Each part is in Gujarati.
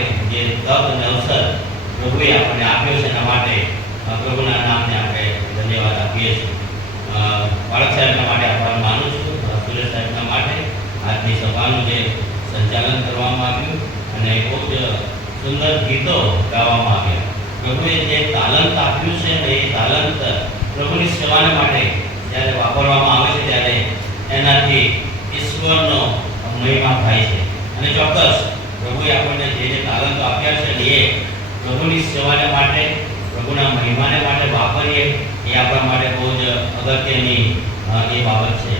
માટે જે તક અને અવસર પ્રભુએ આપણને આપ્યો છે એના માટે પ્રભુના નામને આપણે ધન્યવાદ આપીએ છીએ. બાળક સાહેબના માટે આભાર માનું છું, સુરેશ સાહેબના માટે આજની સભાનું જે સંચાલન કરવામાં આવ્યું અને બહુ જ સુંદર ગીતો ગાવામાં આવ્યા. પ્રભુએ જે તાલંત આપ્યું છે ને એ તાલંત પ્રભુની સેવાને માટે જ્યારે વાપરવામાં આવે છે ત્યારે એનાથી ઈશ્વરનો મહિમા થાય છે. અને ચોક્કસ પ્રભુએ આપણને જે તાલંતો આપ્યા છે ને એ પ્રભુની સેવાને માટે, પ્રભુના મહિમાને માટે વાપરીએ એ આપણા માટે બહુ જ અગત્યની એ બાબત છે.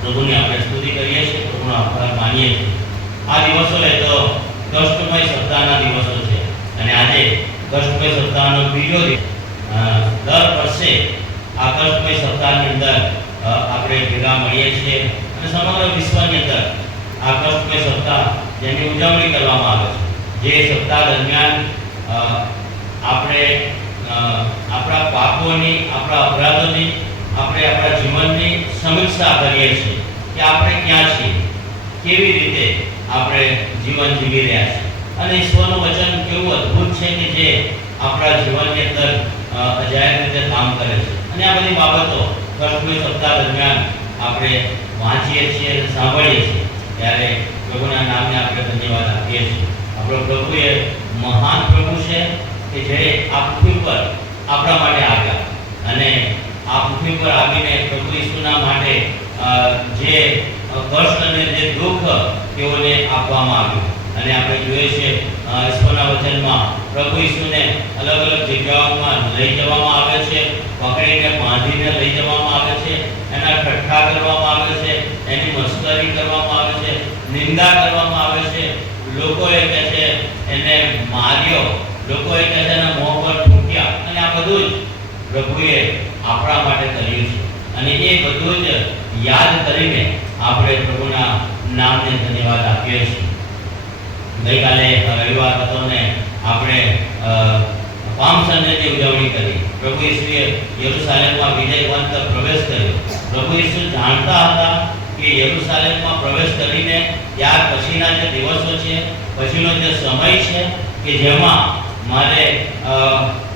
પ્રભુની આપણે સ્તુતિ કરીએ છીએ, પ્રભુનો આભાર માનીએ છીએ. આ દિવસો લે તો કષ્ટમય સપ્તાહના દિવસો છે અને આજે કષ્ટમય સપ્તાહનો બીજો દિવસ. દર વર્ષે આ કષ્ટમય સપ્તાહની અંદર આપણે ભેગા મળીએ છીએ અને સમગ્ર વિશ્વની અંદર આ કષ્ટમય સપ્તાહ જેની ઉજવણી કરવામાં આવે છે. જે સપ્તાહ દરમિયાન આપણે આપણા પાપોની, આપણા અપરાધોની, આપણે આપણા જીવનની સમીક્ષા કરીએ છીએ કે આપણે ક્યાં છીએ, કેવી રીતે આપણે જીવન જીવી રહ્યા છીએ. અને ઈશ્વરનું વચન કેવું અદ્ભુત છે કે જે આપણા જીવનની અંદર અજાયબ રીતે કામ કરે છે. અને આ બધી બાબતો કષ્ટમય સપ્તાહ દરમિયાન આપણે વાંચીએ છીએ અને સાંભળીએ છીએ ત્યારે પ્રભુના નામને આપણે ધન્યવાદ આપીએ છીએ. આપણો પ્રભુ એ મહાન પ્રભુ છે કે જે આ પૃથ્વી પર આપણા માટે આવ્યા અને આ પૃથ્વી પર આવીને પ્રભુ ઈસુના માટે જે કષ્ટ અને જે દુઃખ તેઓને આપવામાં આવ્યું. અને આપણે જોઈએ છીએ ઈશ્વરના વચનમાં પ્રભુ ઈસુને અલગ અલગ જગ્યાઓમાં લઈ જવામાં આવે છે, પકડીને બાંધીને લઈ જવામાં આવે છે, એના ઠઠ્ઠા કરવામાં આવે છે, એની મસ્કરી કરવામાં આવે છે, નિંદા કરવામાં આવે છે. લોકોએ કહે છે એને માર્યો, લોકોએ કહે છે એના મોં પર થૂંક્યા. અને આ બધું જ પ્રભુએ આપણા માટે કર્યું છે. અને એ બધું જ યાદ કરીને આપણે પ્રભુના નામને ધન્યવાદ આપીએ છીએ. ગઈકાલે રવિવાર હતો ને આપણે પામ સન્ડેની ઉજવણી કરી. પ્રભુ ઈસુએ યરુશાલેમમાં વિજયવંત પ્રવેશ કર્યો. પ્રભુ ઈસુ જાણતા હતા કે યરુશાલેમમાં પ્રવેશ કરીને ત્યાર પછીના જે દિવસો છે, પછીનો જે સમય છે કે જેમાં મારે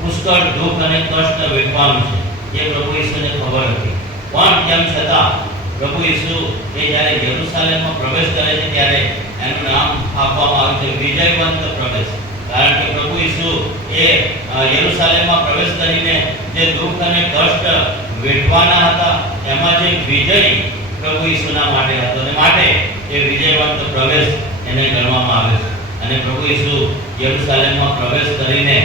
પુષ્કળ દુઃખ અને કષ્ટ વેઠવાનું છે, એ પ્રભુ ઈસુને ખબર હતી. પણ તેમ છતાં પ્રભુ ઈસુ એ જ્યારે યરુશાલેમમાં પ્રવેશ કરે છે ત્યારે એનું નામ આપવામાં આવ્યું છે વિજયવંત પ્રવેશ. કારણ કે પ્રભુ ઈસુ એ યરુશાલેમમાં પ્રવેશ કરીને જે દુઃખ અને કષ્ટ વેઠવાના હતા એમાં જે વિજય પ્રભુ ઈસુના માટે હતો અને માટે એ વિજયવંત પ્રવેશ એને ગણવામાં આવે છે. અને પ્રભુ ઈસુ યરુશાલેમમાં પ્રવેશ કરીને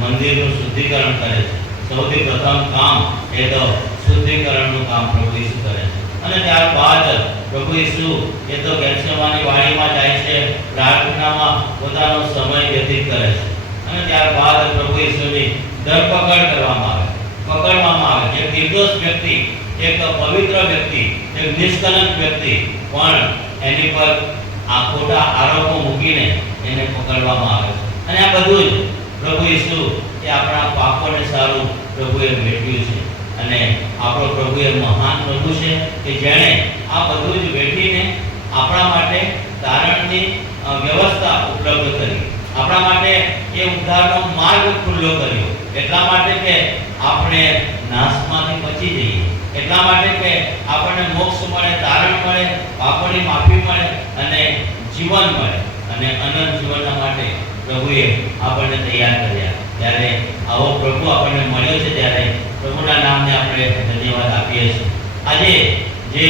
મંદિરનું શુદ્ધિકરણ કરે છે. સૌથી પ્રથમ કામ એ તો શુદ્ધિકરણનું કામ પ્રભુ ઈસુ કરે છે. અને ત્યારબાદ પ્રભુ ઈસુ એ તો ગેત્સેમાની વાડીમાં જાય છે, પ્રાર્થનામાં પોતાનો સમય વ્યતીત કરે છે. અને ત્યારબાદ પ્રભુ ઈસુની ધરપકડ કરવામાં આવે, પકડવામાં આવે. એક નિર્દોષ વ્યક્તિ, એક પવિત્ર વ્યક્તિ, એક નિષ્કલંક વ્યક્તિ, પણ એની પર આ ખોટા આરોપો મૂકીને એને પકડવામાં આવે છે. અને આ બધું જ પ્રભુ ઈસુ એ આપણા પાપોને સારું પ્રભુએ વેઠ્યું છે. અને આપણો પ્રભુ એ મહાન પ્રભુ છે કે જેણે આ બધું જ વેઠીને આપણા માટે તારણની વ્યવસ્થા ઉપલબ્ધ કરી, આપણા માટે એ ઉદ્ધારનો માર્ગ ખુલ્લો કર્યો. એટલા માટે કે આપણે નાશમાંથી બચી જઈએ, એટલા માટે કે આપણને મોક્ષ મળે, તારણ મળે, પાપોની માફી મળે અને જીવન મળે. અને અનંત જીવનના માટે પ્રભુએ આપણને તૈયાર કર્યા. ત્યારે આવો પ્રભુ આપણને મળ્યો છે ત્યારે પ્રભુના નામને આપણે ધન્યવાદ આપીએ છીએ. આજે જે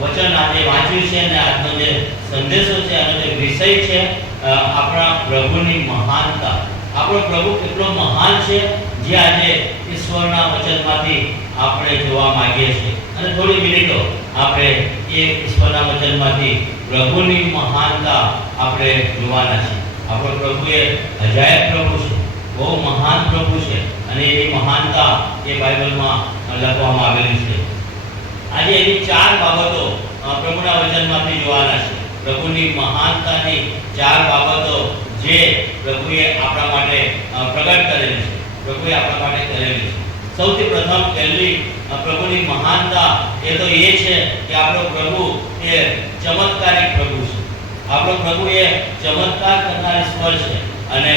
વચન આજે વાંચ્યું છે અને આજનો જે સંદેશો છે, આનો જે વિષય છે આપણા પ્રભુની મહાનતા. આપણો પ્રભુ કેટલો મહાન છે જે આજે ઈશ્વરના વચનમાંથી આપણે જોવા માંગીએ છીએ. અને થોડી મિનિટો આપણે એ ઈશ્વરના વચનમાંથી પ્રભુની મહાનતા આપણે જોવાના છીએ. આપણો પ્રભુ એ અજાયબ પ્રભુ છે, બહુ મહાન પ્રભુ છે અને એની મહાનતા એ બાઇબલમાં લખવામાં આવેલી છે. આજે એની ચાર બાબતો પ્રભુના વચનમાંથી જોવાના છે. પ્રભુની મહાનતાની ચાર બાબતો જે પ્રભુએ આપણા માટે પ્રગટ કરેલી છે, પ્રભુએ આપણા માટે કરેલી છે. સૌથી પ્રથમ પહેલી પ્રભુની મહાનતા એ તો એ છે કે આપણો પ્રભુ એ ચમત્કારિક પ્રભુ છે. આપણો પ્રભુ એ ચમત્કાર કરનારી ઈશ્વર છે અને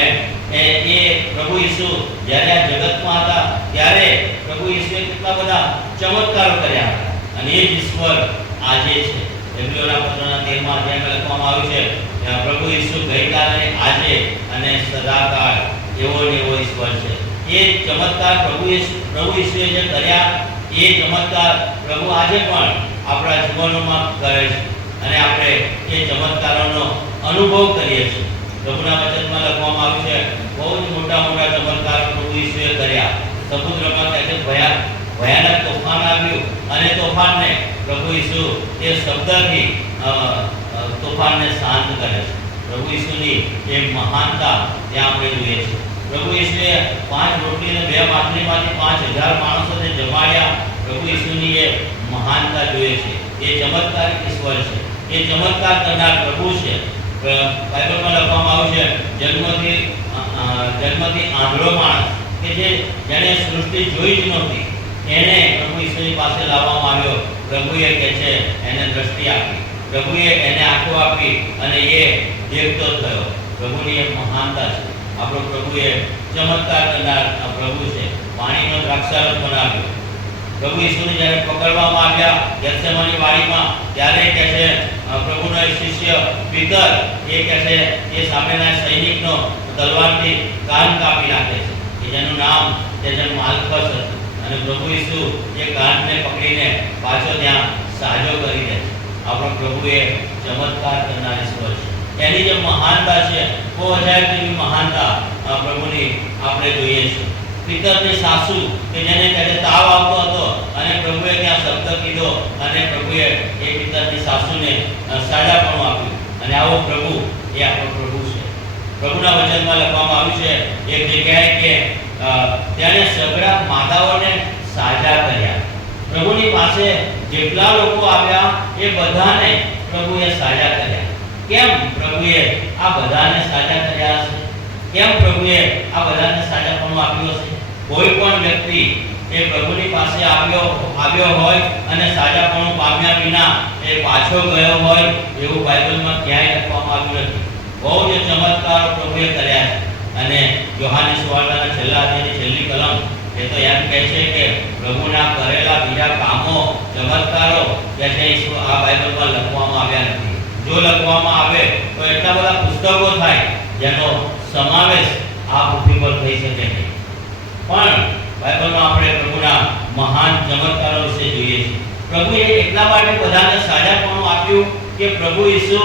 એ પ્રભુ ઈસુ જ્યારે આ જગતમાં હતા ત્યારે પ્રભુ ઈસુએ કેટલા બધા ચમત્કારો કર્યા હતા અને એ જ ઈશ્વર આજે છે. એબ્રીઓના પત્રના 13મા અધ્યાયમાં લખવામાં આવ્યું છે કે પ્રભુ ઈસુ ગઈકાલે આજે અને સદાકાળ એવો ને એવો ઈશ્વર છે. એ ચમત્કાર પ્રભુ ઈસુએ જે કર્યા એ ચમત્કાર પ્રભુ આજે પણ આપણા જીવનોમાં કરે છે અને આપણે એ ચમત્કારોનો અનુભવ કરીએ છીએ. પ્રભુના વચનમાં લખવામાં આવ્યું છે બહુ જ મોટા મોટા ચમત્કારો પ્રભુ ઈસુએ કર્યા. સમુદ્રમાં ક્યાંક ભયાનક તોફાન આવ્યું અને તોફાનને પ્રભુ ઈસુ એ શબ્દથી તોફાનને શાંત કરે છે. પ્રભુ ઈસુની એ મહાનતા ત્યાં આપણે જોઈએ છીએ. પ્રભુ ઈસુએ 5 રોટલી અને 2 માછલીમાંથી 5000 માણસોને જમાડ્યા. પ્રભુ ઈસુની એ મહાનતા જોઈએ છે. એ ચમત્કારિક ઈશ્વર છે. એ ચમત્કાર કરનાર પ્રભુ છે. બાઇબલમાં લખવામાં આવ્યું છે જન્મથી આંધળો માણસ કે જેને સૃષ્ટિ જોઈ જ નહોતી એને પ્રભુ ઈસુની પાસે લાવવામાં આવ્યો. પ્રભુએ કહે છે એને દ્રષ્ટિ આપી, પ્રભુએ એને આંખો આપી અને એ દેખતો થયો. પ્રભુની એક મહાનતા છે. આપણો પ્રભુ એ ચમત્કાર કરનાર પ્રભુ છે. પાણીનો દ્રાક્ષારસ બનાવ્યો. પ્રભુ ઈસુને જ્યારે પકડવામાં આવ્યા ગેથસેમાની વાડીમાં ત્યારે કહે છે પ્રભુનો એક શિષ્ય પીતર એ કહે છે એ સામેના સૈનિકનો તલવારથી કાન કાપી નાખે છે કે જેનું નામ માલ્કસ હતું અને પ્રભુ ઈસુ એ કાનને પકડીને પાછો ત્યાં સાજો કરી દે છે. આપણો પ્રભુ એ ચમત્કાર કરનાર ઈશ્વર છે. એની જે મહાનતા છે બહુ અજાયબ જેવી મહાનતા પ્રભુની આપણે જોઈએ છીએ. પિતરની સાસુ કે જેને ત્યારે તાવ આવતો હતો અને પ્રભુએ ત્યાં શબ્દ કીધો અને પ્રભુએ એ પિતરની સાસુને સાજાપણું આપ્યું અને આવો પ્રભુ એ આપણો પ્રભુ છે. પ્રભુના વચનમાં લખવામાં આવ્યું છે એક જગ્યાએ કે તેણે સગડા માતાઓને સાજા કર્યા. પ્રભુની પાસે જેટલા લોકો આવ્યા એ બધાને પ્રભુએ સાજા કર્યા. કેમ પ્રભુએ આ બધાને સાજા કર્યા હશે? કેમ પ્રભુએ આ બધાને સાજાપણું આપ્યું હશે? કોઈ પણ વ્યક્તિ એ પ્રભુની પાસે આવ્યો હોય અને સાજાપણું પામ્યા વિના એ પાછો ગયો હોય એવું બાઇબલમાં ક્યાંય લખવામાં આવ્યું નથી. બહુ જ ચમત્કારો પ્રભુએ કર્યા છે અને યોહાનની સુવાર્તાના છેલ્લા અધ્યાયની છેલ્લી કલમ એ તો એમ કહે છે કે પ્રભુના કરેલા બીજા કામો ચમત્કારો કે છે આ બાઇબલમાં લખવામાં આવ્યા નથી. જો લખવામાં આવે તો એટલા બધા પુસ્તકો થાય જેનો સમાવેશ આ પૃથ્વી પર થઈ શકે નહીં. પણ બાઇબલમાં આપણે પ્રભુના મહાન ચમત્કારો વિશે જોઈએ છીએ. પ્રભુએ એટલા માટે બધાને સાજાપણું આપ્યું કે પ્રભુ ઈસુ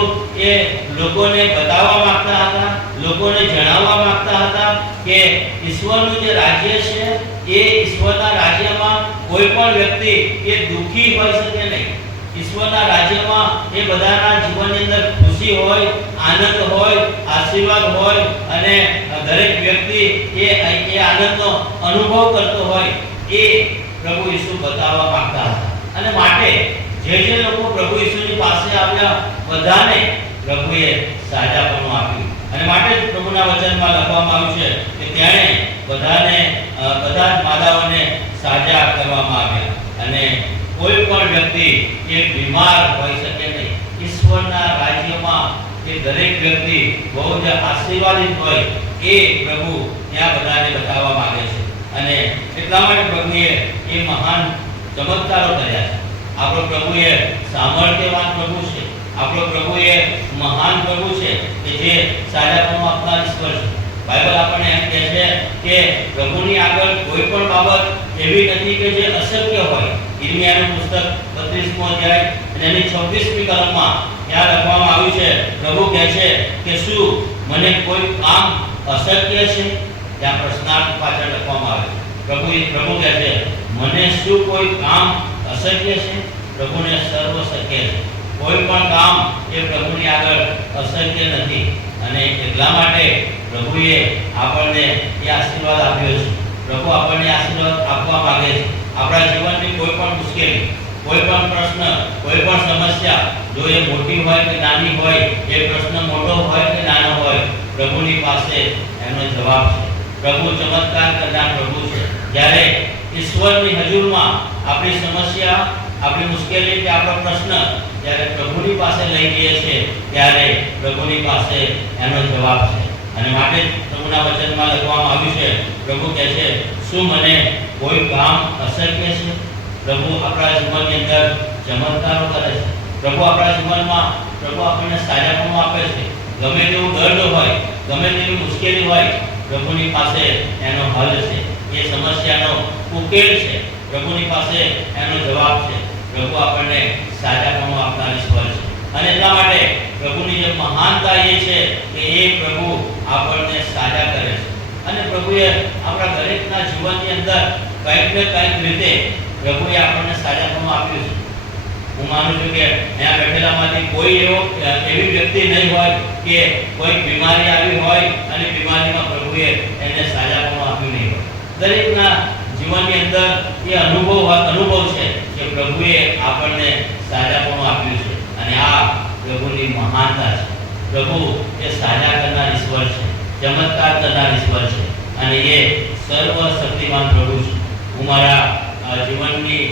એ લોકોને બતાવવા માંગતા હતા, લોકોને જણાવવા માંગતા હતા કે ઈશ્વરનું જે રાજ્ય છે એ ઈશ્વરના રાજ્યમાં કોઈ પણ વ્યક્તિ એ દુઃખી હોઈ શકે નહીં. ઈશ્વરના રાજ્યમાં એ બધાના જીવનની અંદર ખુશી હોય, આનંદ હોય, આશીર્વાદ હોય અને દરેક વ્યક્તિ એ આનંદનો અનુભવ કરતો હોય એ પ્રભુ ઈસુ બતાવવા માંગતા હતા. અને માટે જે લોકો પ્રભુ ઈસુની પાસે આવ્યા બધાને પ્રભુએ સાજાપણું આપ્યું અને માટે જ પ્રભુના વચનમાં લખવામાં આવ્યું છે કે તેણે બધા જ માદાઓને સાજા કરવામાં આવ્યા અને કોઈ પણ વ્યક્તિ એ બીમાર હોઈ શકે નહીં. ઈશ્વરના રાજ્યમાં એ દરેક વ્યક્તિ બહુ જ આશીર્વાદિત હોય એ પ્રભુ ત્યાં બધાને બતાવવા માંગે છે અને એટલા માટે પ્રભુએ એ મહાન ચમત્કારો કર્યા છે. આપણો પ્રભુ એ સામર્થ્યવાન પ્રભુ છે. આપણો પ્રભુ એ મહાન પ્રભુ છે કે જે સાજાપણું આપનાર ઈશ્વર છે. બાઇબલ આપણને એમ કહે છે કે પ્રભુની આગળ કોઈ પણ બાબત એવી નથી કે જે અશક્ય હોય. ઈર્મિયાનું પુસ્તક 32મો અધ્યાય અને એની 26મી કલમમાં ત્યાં લખવામાં આવ્યું છે પ્રભુ કહે છે કે શું મને કોઈ કામ અશક્ય છે? ત્યાં પ્રશ્નાર્થ પાછળ લખવામાં આવે પ્રભુ કહે છે મને શું કોઈ કામ અશક્ય છે? પ્રભુને સર્વ શક્ય છે. કોઈ પણ કામ એ પ્રભુની આગળ અશક્ય નથી અને એટલા માટે પ્રભુએ આપણને એ આશીર્વાદ આપ્યો છે. પ્રભુ આપણને આશીર્વાદ આપવા માંગે છે. આપણા જીવનની કોઈ પણ મુશ્કેલી, કોઈ પણ પ્રશ્ન, કોઈ પણ સમસ્યા જો એ મોટી હોય કે નાની હોય, એ પ્રશ્ન મોટો હોય કે નાનો હોય, પ્રભુની પાસે એનો જવાબ છે. પ્રભુ ચમત્કાર કરનાર પ્રભુ છે. જ્યારે ઈશ્વરની હજુરમાં આપણી સમસ્યા, આપણી મુશ્કેલી કે આપણો પ્રશ્ન જ્યારે પ્રભુની પાસે લઈ જઈએ છીએ ત્યારે પ્રભુની પાસે એનો જવાબ છે. અને માટે પ્રભુના વચનમાં લખવામાં આવ્યું છે, પ્રભુ કહે છે, શું મને કોઈ કામ અશક્ય છે? પ્રભુ આપણા જીવનની અંદર ચમત્કારો કરે છે. પ્રભુ આપણા જીવનમાં પ્રભુ આપણને સાજાપણું આપે છે. ગમે તેવું દર્દ હોય, ગમે તેવી મુશ્કેલી હોય, પ્રભુની પાસે એનો હલ છે. એ સમસ્યાનો ઉકેલ છે. પ્રભુની પાસે એનો જવાબ છે. પ્રભુ આપણને સાજાપણું આપનાર ઈશ્વર છે. અને એટલા માટે પ્રભુની જે મહાનતા એ છે કે એ પ્રભુ આપણને સાજા કરે છે. અને પ્રભુએ આપણા દરેકના જીવનની અંદર કંઈક ને કંઈક રીતે પ્રભુએ આપણને સાજાપણું આપ્યું છે. હું માનું છું કે અહીંયા બેઠેલામાંથી કોઈ એવી વ્યક્તિ નહીં હોય કે કોઈ બીમારી આવી હોય અને બીમારીમાં પ્રભુએ એને સાજાપણું આપ્યું નહીં હોય. દરેકના જીવનની અંદર એ અનુભવ છે કે પ્રભુએ આપણને સાજાપણું આપ્યું છે. અને આ પ્રભુની મહાનતા છે. પ્રભુ એ સાજા કરનાર ઈશ્વર છે, ચમત્કાર કરનાર ઈશ્વર છે, અને એ સર્વશક્તિમાન પ્રભુ છે. હું મારા જીવનની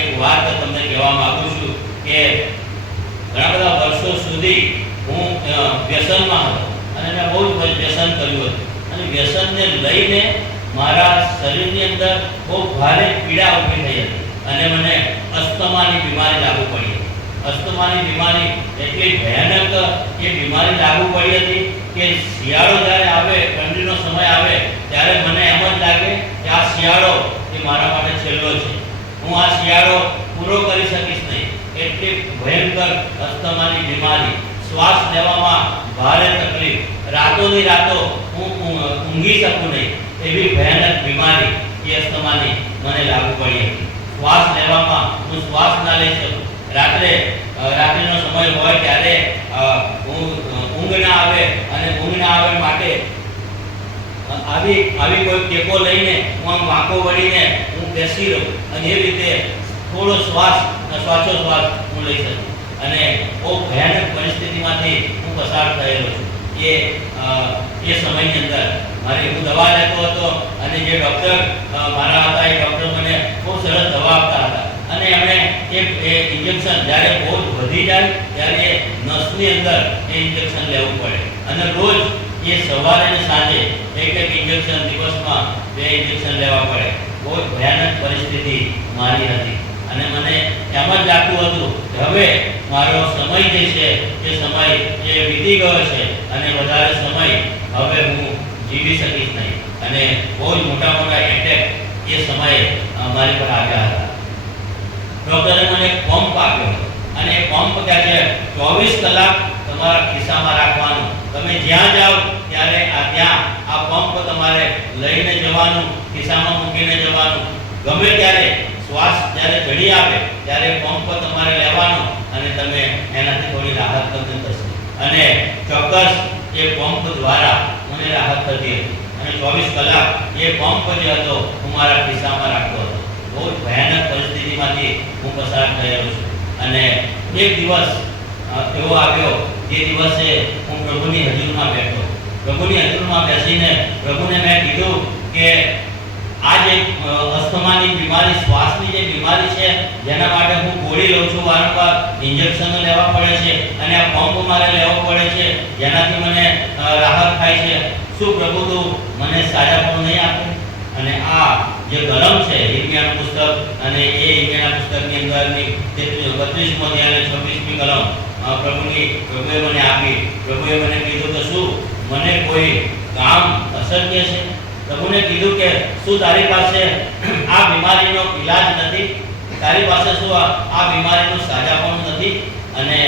એક વાત તમને કહેવા માંગુ છું કે ઘણા બધા વર્ષો સુધી હું વ્યસનમાં હતો અને મેં બહુ જ વ્યસન કર્યું હતું. અને વ્યસનને લઈને મારા શરીરની અંદર બહુ ભારે પીડા ઊભી થઈ હતી અને મને અસ્થમાની બીમારી લાગુ પડી હતી. અસ્થમાની બીમારી એટલી ભયાનક એ બીમારી લાગુ પડી હતી કે શિયાળો જ્યારે આવે, ઠંડીનો સમય આવે, ત્યારે મને એમ જ લાગે કે આ શિયાળો એ મારા માટે છેલ્લો છે. હું આ શિયાળો પૂરો કરી શકીશ નહીં. એટલી ભયંકર અસ્થમાની બીમારી, શ્વાસ લેવામાં ભારે તકલીફ, રાતોની રાતો હું ઊંઘી શકું નહીં એવી ભયાનક બીમારી એ અસ્થમાની મને લાગુ પડી હતી. શ્વાસ લેવામાં હું શ્વાસ ના લઈ શકું. રાત્રિનો સમય હોય ત્યારે ઊંઘ ના આવે, અને ઊંઘ ના આવે માટે આવી કોઈ ટેકો લઈને હું આમ વાંકો વળીને હું બેસી રહું અને એ રીતે થોડો શ્વાસોશ્વાસ હું લઈ શકું. અને બહુ ભયાનક પરિસ્થિતિમાંથી હું પસાર થયેલો છું. એ સમયની અંદર હું દવા લેતો હતો અને જે ડૉક્ટર મારા હતા એ ડૉક્ટર મને બહુ સરસ દવા આપતા હતા. અને એમણે એ ઇન્જેક્શન જ્યારે બહુ વધી જાય ત્યારે એ નસની અંદર એ ઇન્જેક્શન લેવું પડે. અને રોજ એ સવારે અને સાંજે એક ઇન્જેક્શન, દિવસમાં 2 ઇન્જેક્શન લેવા પડે. બહુ ભયાનક પરિસ્થિતિ મારી હતી. અને મને એમ જ લાગતું હતું કે હવે મારો સમય જે છે એ સમય એ વીતી ગયો છે અને વધારે સમય હવે હું જીવી શકીશ નહીં. અને બહુ જ મોટા એટેક એ સમયે મારી પર આવ્યા હતા. ડૉક્ટરે મને એક પંપ આપ્યો અને એ પંપ કહે છે 24 કલાક તમારા ખિસ્સામાં રાખવાનું. તમે જ્યાં જાઓ ત્યારે ત્યાં આ પંપ તમારે લઈને જવાનું, ખિસ્સામાં મૂકીને જવાનું. ગમે ત્યારે શ્વાસ જ્યારે ચડી આવે ત્યારે પંપ તમારે લેવાનો અને તમે એનાથી થોડી રાહત તમને થશે. અને ચોક્કસ એ પંપ દ્વારા મને રાહત થતી હતી. અને 24 કલાક એ પંપ જે હતો હું મારા ખિસ્સામાં રાખતો હતો. બહુ ભયાનક પરિસ્થિતિમાંથી હું પસાર થયેલો છું. અને એક દિવસ એવો આવ્યો જે દિવસે હું પ્રભુની હજુરમાં બેઠો. પ્રભુની હજુરમાં બેસીને પ્રભુને મેં કીધું કે આ જે અસ્થમાની બીમારી, શ્વાસની જે બીમારી છે, જેના માટે હું ગોળી લઉં છું, વારંવાર ઇન્જેક્શનો લેવા પડે છે અને આ પંપ મારે લેવો પડે છે, જેનાથી મને રાહત થાય છે, શું પ્રભુ તું મને સાજાપણું નહીં આપે? અને આ જે કલમ છે ઈર્મિયાનું પુસ્તક, અને એ ઈર્મિયાના પુસ્તકની અંદરની 32મો અને 26મી કલમ પ્રભુએ મને આપી. પ્રભુએ મને કીધું કે શું મને કોઈ કામ અશક્ય છે? પ્રભુને કીધું કે શું તારી પાસે આ બીમારીનો ઈલાજ નથી? તારી પાસે શું આ બીમારીનું સાજાપણું નથી? અને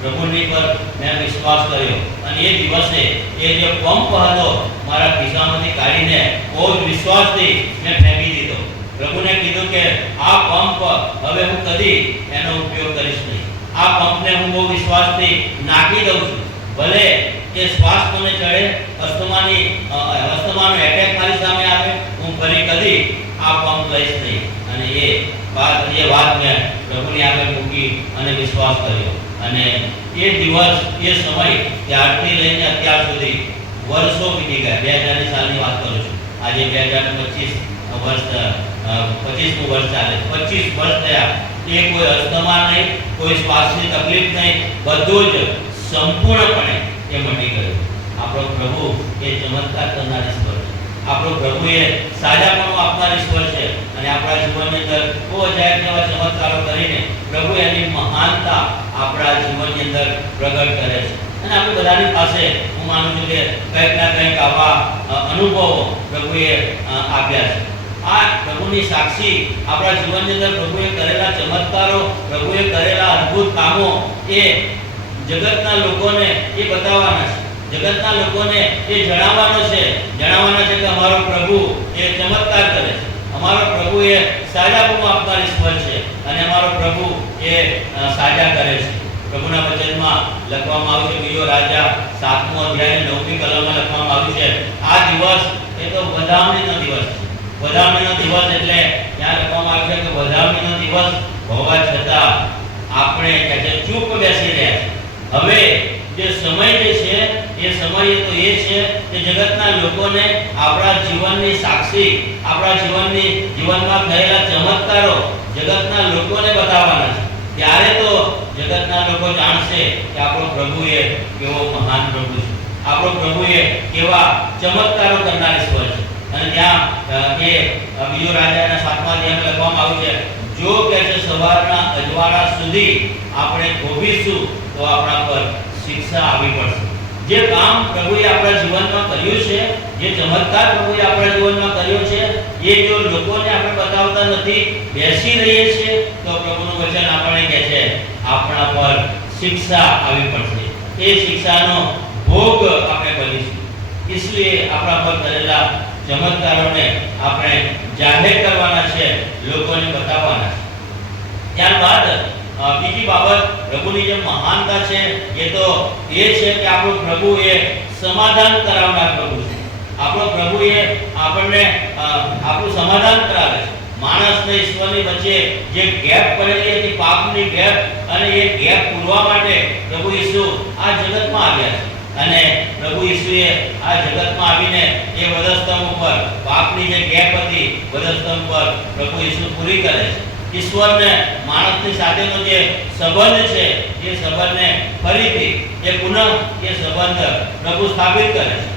પ્રભુની પર મેં વિશ્વાસ કર્યો અને એ દિવસે એ જે પંપ હતો મારા ખિસ્સામાંથી કાઢીને બહુ જ વિશ્વાસથી મેં ફેંકી દીધો. પ્રભુને કીધું કે આ પંપ હવે હું કદી એનો ઉપયોગ કરીશ નહીં. આ પંપને હું બહુ વિશ્વાસથી નાખી દઉં છું. ભલે એ શ્વાસ મને ચડે, અસ્થમાનો એટેક મારી સામે આવે, હું ફરી કદી આ પંપ લઈશ નહીં. અને એ વાત મેં પ્રભુની આગળ મૂકી અને વિશ્વાસ કર્યો. અને એ દિવસ, એ સમય ત્યારથી લઈને અત્યાર સુધી વર્ષો વીતી ગયા. 2000 સાલની વાત કરું છું. આજે 2025 વર્ષ 25મું વર્ષ ચાલે. 25 વર્ષ થયા. એ કોઈ અસ્થમા નહીં, કોઈ શ્વાસની તકલીફ નહીં, બધું જ સંપૂર્ણપણે એ મટી ગયું. આપણો પ્રભુ એ ચમત્કાર કરનાર ઈશ્વર છે. આપણો પ્રભુ એ સાજાપણું આપનાર ઈશ્વર છે અને આપણા જીવનની અંદર બહુ અજાયબ એવા ચમત્કારો કરીને પ્રભુ એની મહાનતા આપણા જીવનની અંદર પ્રગટ કરે છે. અને આપણે બધાની પાસે હું માનું છું કે કંઈક ના કંઈક આવા અનુભવો પ્રભુએ આપ્યા છે. આ પ્રભુની સાક્ષી આપણા જીવનની અંદર પ્રભુએ કરેલા ચમત્કારો, પ્રભુએ કરેલા અદ્ભુત કામો એ જગતના લોકોને એ બતાવવાના છે. જગતના લોકોને એ જણાવવાના છે કે અમારો પ્રભુ એ ચમત્કાર કરે છે, અમારો પ્રભુ એ સાજાપણું આપનાર ઈશ્વર છે અને અમારો પ્રભુ એ સાજા કરે છે. પ્રભુના વચનમાં લખવામાં આવ્યું છે, બીજો રાજા 7મો અધ્યાય 9મી કલમમાં લખવામાં આવ્યું છે, આ દિવસ એ તો વધામણીનો દિવસ છે. વધામણીનો દિવસ એટલે ત્યાં લખવામાં આવ્યું છે કે વધામણીનો દિવસ હોવા છતાં આપણે કે ચૂપ બેસી રહ્યા છે. હવે જે સમય જે છે એ સમય તો એ છે કે જગતના લોકોને આપણા જીવનની સાક્ષી, આપણા જીવનમાં થયેલા ચમત્કારો જગતના લોકોને બતાવવાના છે. ત્યારે તો જગતના લોકો જાણશે કે આપણો પ્રભુ એ કેવો મહાન પ્રભુ છે, આપણો પ્રભુ એ કેવા ચમત્કારો કરનાર ઈશ્વર છે. અને ત્યાં એ બીજો રાજાના 7મા અધ્યાયમાં લખવામાં આવ્યું છે, જો કે છે સવારના અજવાળા સુધી આપણે થોભીશું તો આપણા પર શિક્ષા આવી પડશે. જે કામ પ્રભુએ આપણા જીવનમાં કર્યું છે, જે ચમત્કાર પ્રભુએ આપણા જીવનમાં કર્યો છે, એ જો લોકોને આપણે બતાવતા નથી, બેસી રહીએ છીએ, તો પ્રભુનું વચન આપણને કહે છે આપણા પર શિક્ષા આવી પડશે. એ શિક્ષાનો ભોગ આપણે બનીશું. इसलिए આપણા પર કરેલા ચમત્કારોને આપણે જાહેર કરવાના છે, લોકોને બતાવવાના છે. ત્યારબાદ બીજી બાબત પ્રભુની જે મહાનતા છે એ તો એ છે કે આપણો પ્રભુ એ સમાધાન કરાવનાર પ્રભુ છે. આપણો પ્રભુ એ આપણને આપણું સમાધાન કરાવે છે. માણસને ઈશ્વરની વચ્ચે જે ગેપ પડેલી હતી, પાપની ગેપ, અને એ ગેપ પૂરવા માટે પ્રભુ ઈસુ આ જગતમાં આવ્યા છે. અને પ્રભુ ઈસુએ આ જગતમાં આવીને એ વધસ્તંભ ઉપર પાપની જે ગેપ હતી, વધસ્તંભ પર પ્રભુ ઈસુ પૂરી કરે છે. ઈશ્વરને માણસની સાથેનો જે સંબંધ છે, એ સંબંધને ફરીથી એ પુનઃ એ સંબંધ પ્રભુ સ્થાપિત કરે છે.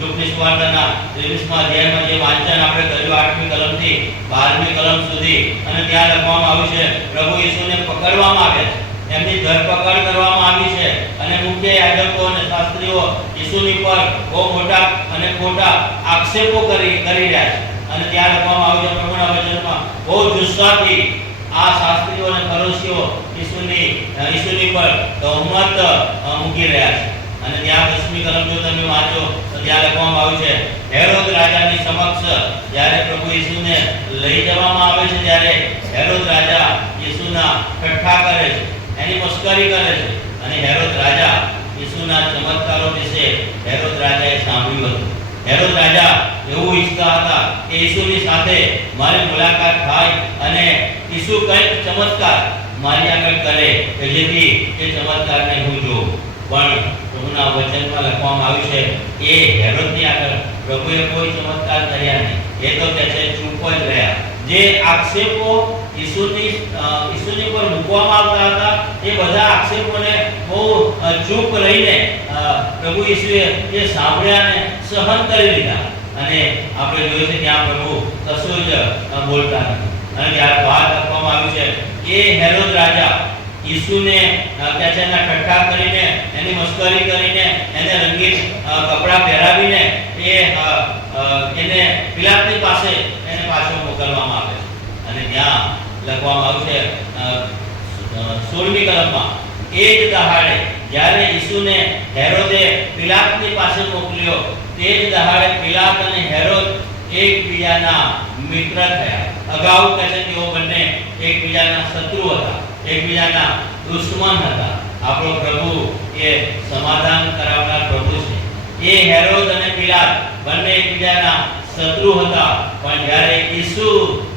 લુકની સુવાર્તાના 23મા અધ્યાયમાં જે વાંચન આપણે કર્યું 8મી કલમથી 12મી કલમ સુધી, અને ત્યાં લખવામાં આવ્યું છે પ્રભુ ઈસુને પકડવામાં આવ્યા છે, એમની ધરપકડ કરવામાં આવી છે અને મુખ્ય યાજકો અને શાસ્ત્રીઓ ઈસુની પર બહુ મોટા અને ખોટા આક્ષેપો કરી રહ્યા છે. અને ત્યાં લખવામાં આવ્યું છે પ્રભુના વચનમાં, બહુ જુસ્સાથી આ શાસ્ત્રીઓ અને ફરીસીઓ ઈસુની પર તહોમત મૂકી રહ્યા છે. અને ત્યાં 10મી કલમ જો તમે વાંચો તો ત્યાં લખવામાં આવ્યું છે, હેરોદ રાજાની સમક્ષ જ્યારે પ્રભુ ઈસુને લઈ જવામાં આવે છે, ત્યારે હેરોદ રાજા ઈસુના ઠઠ્ઠા કરે છે, એની મસ્કરી કરે છે. અને હેરોદ રાજા ઈસુના ચમત્કારો વિશે હેરોદ રાજાએ સાંભળ્યું હતું. હેરોદ રાજા એવું ઈચ્છતા હતા કે ઈસુની સાથે મારી મુલાકાત થાય અને ઈસુ કંઈક ચમત્કાર મારી આગળ કરે કે જેથી એ ચમત્કારને હું જોઉં. પણ પ્રભુના વચનમાં લખવામાં આવ્યું છે એ હેરોદની આગળ પ્રભુએ કોઈ ચમત્કાર કર્યા નહીં. એ તો કહે છે ચૂપ જ રહ્યા. જે આક્ષેપો ઈસુની પર મૂકવામાં આવતા હતા, એ બધા આક્ષેપોને બહુ ચૂપ રહીને પ્રભુ ઈસુએ એ સાંભળ્યા અને સહન કરી લીધા. અને આપણે જોયું છે કે આ પ્રભુ કશું જ બોલતા નથી. અને ત્યારબાદ લખવામાં આવ્યું છે એ હેરોદ રાજા ઈસુને ત્યાંના ઠઠ્ઠા કરીને, એની મસ્કરી કરીને, એને રંગીન કપડાં પહેરાવીને એને પિલાતની પાસે એને પાછો મોકલવામાં આવે છે. અને ત્યાં લખવામાં આવ્યું છે 16મી કલમમાં, એ જ દહાડે જ્યારે ઈસુને હેરોદે પિલાતની પાસે મોકલ્યો, તે જ દહાડે પિલાત અને હેરોદ એકબીજાના મિત્ર થયા. અગાઉ કહે છે તેઓ બંને એકબીજાના શત્રુ હતા, એકબીજાના દુશ્મન હતા. આપણો પ્રભુ એ સમાધાન કરાવનાર પ્રભુ છે. એ હેરોદ અને પિલાત બંને એકબીજાના શત્રુ હતા, પણ જ્યારે ઈસુ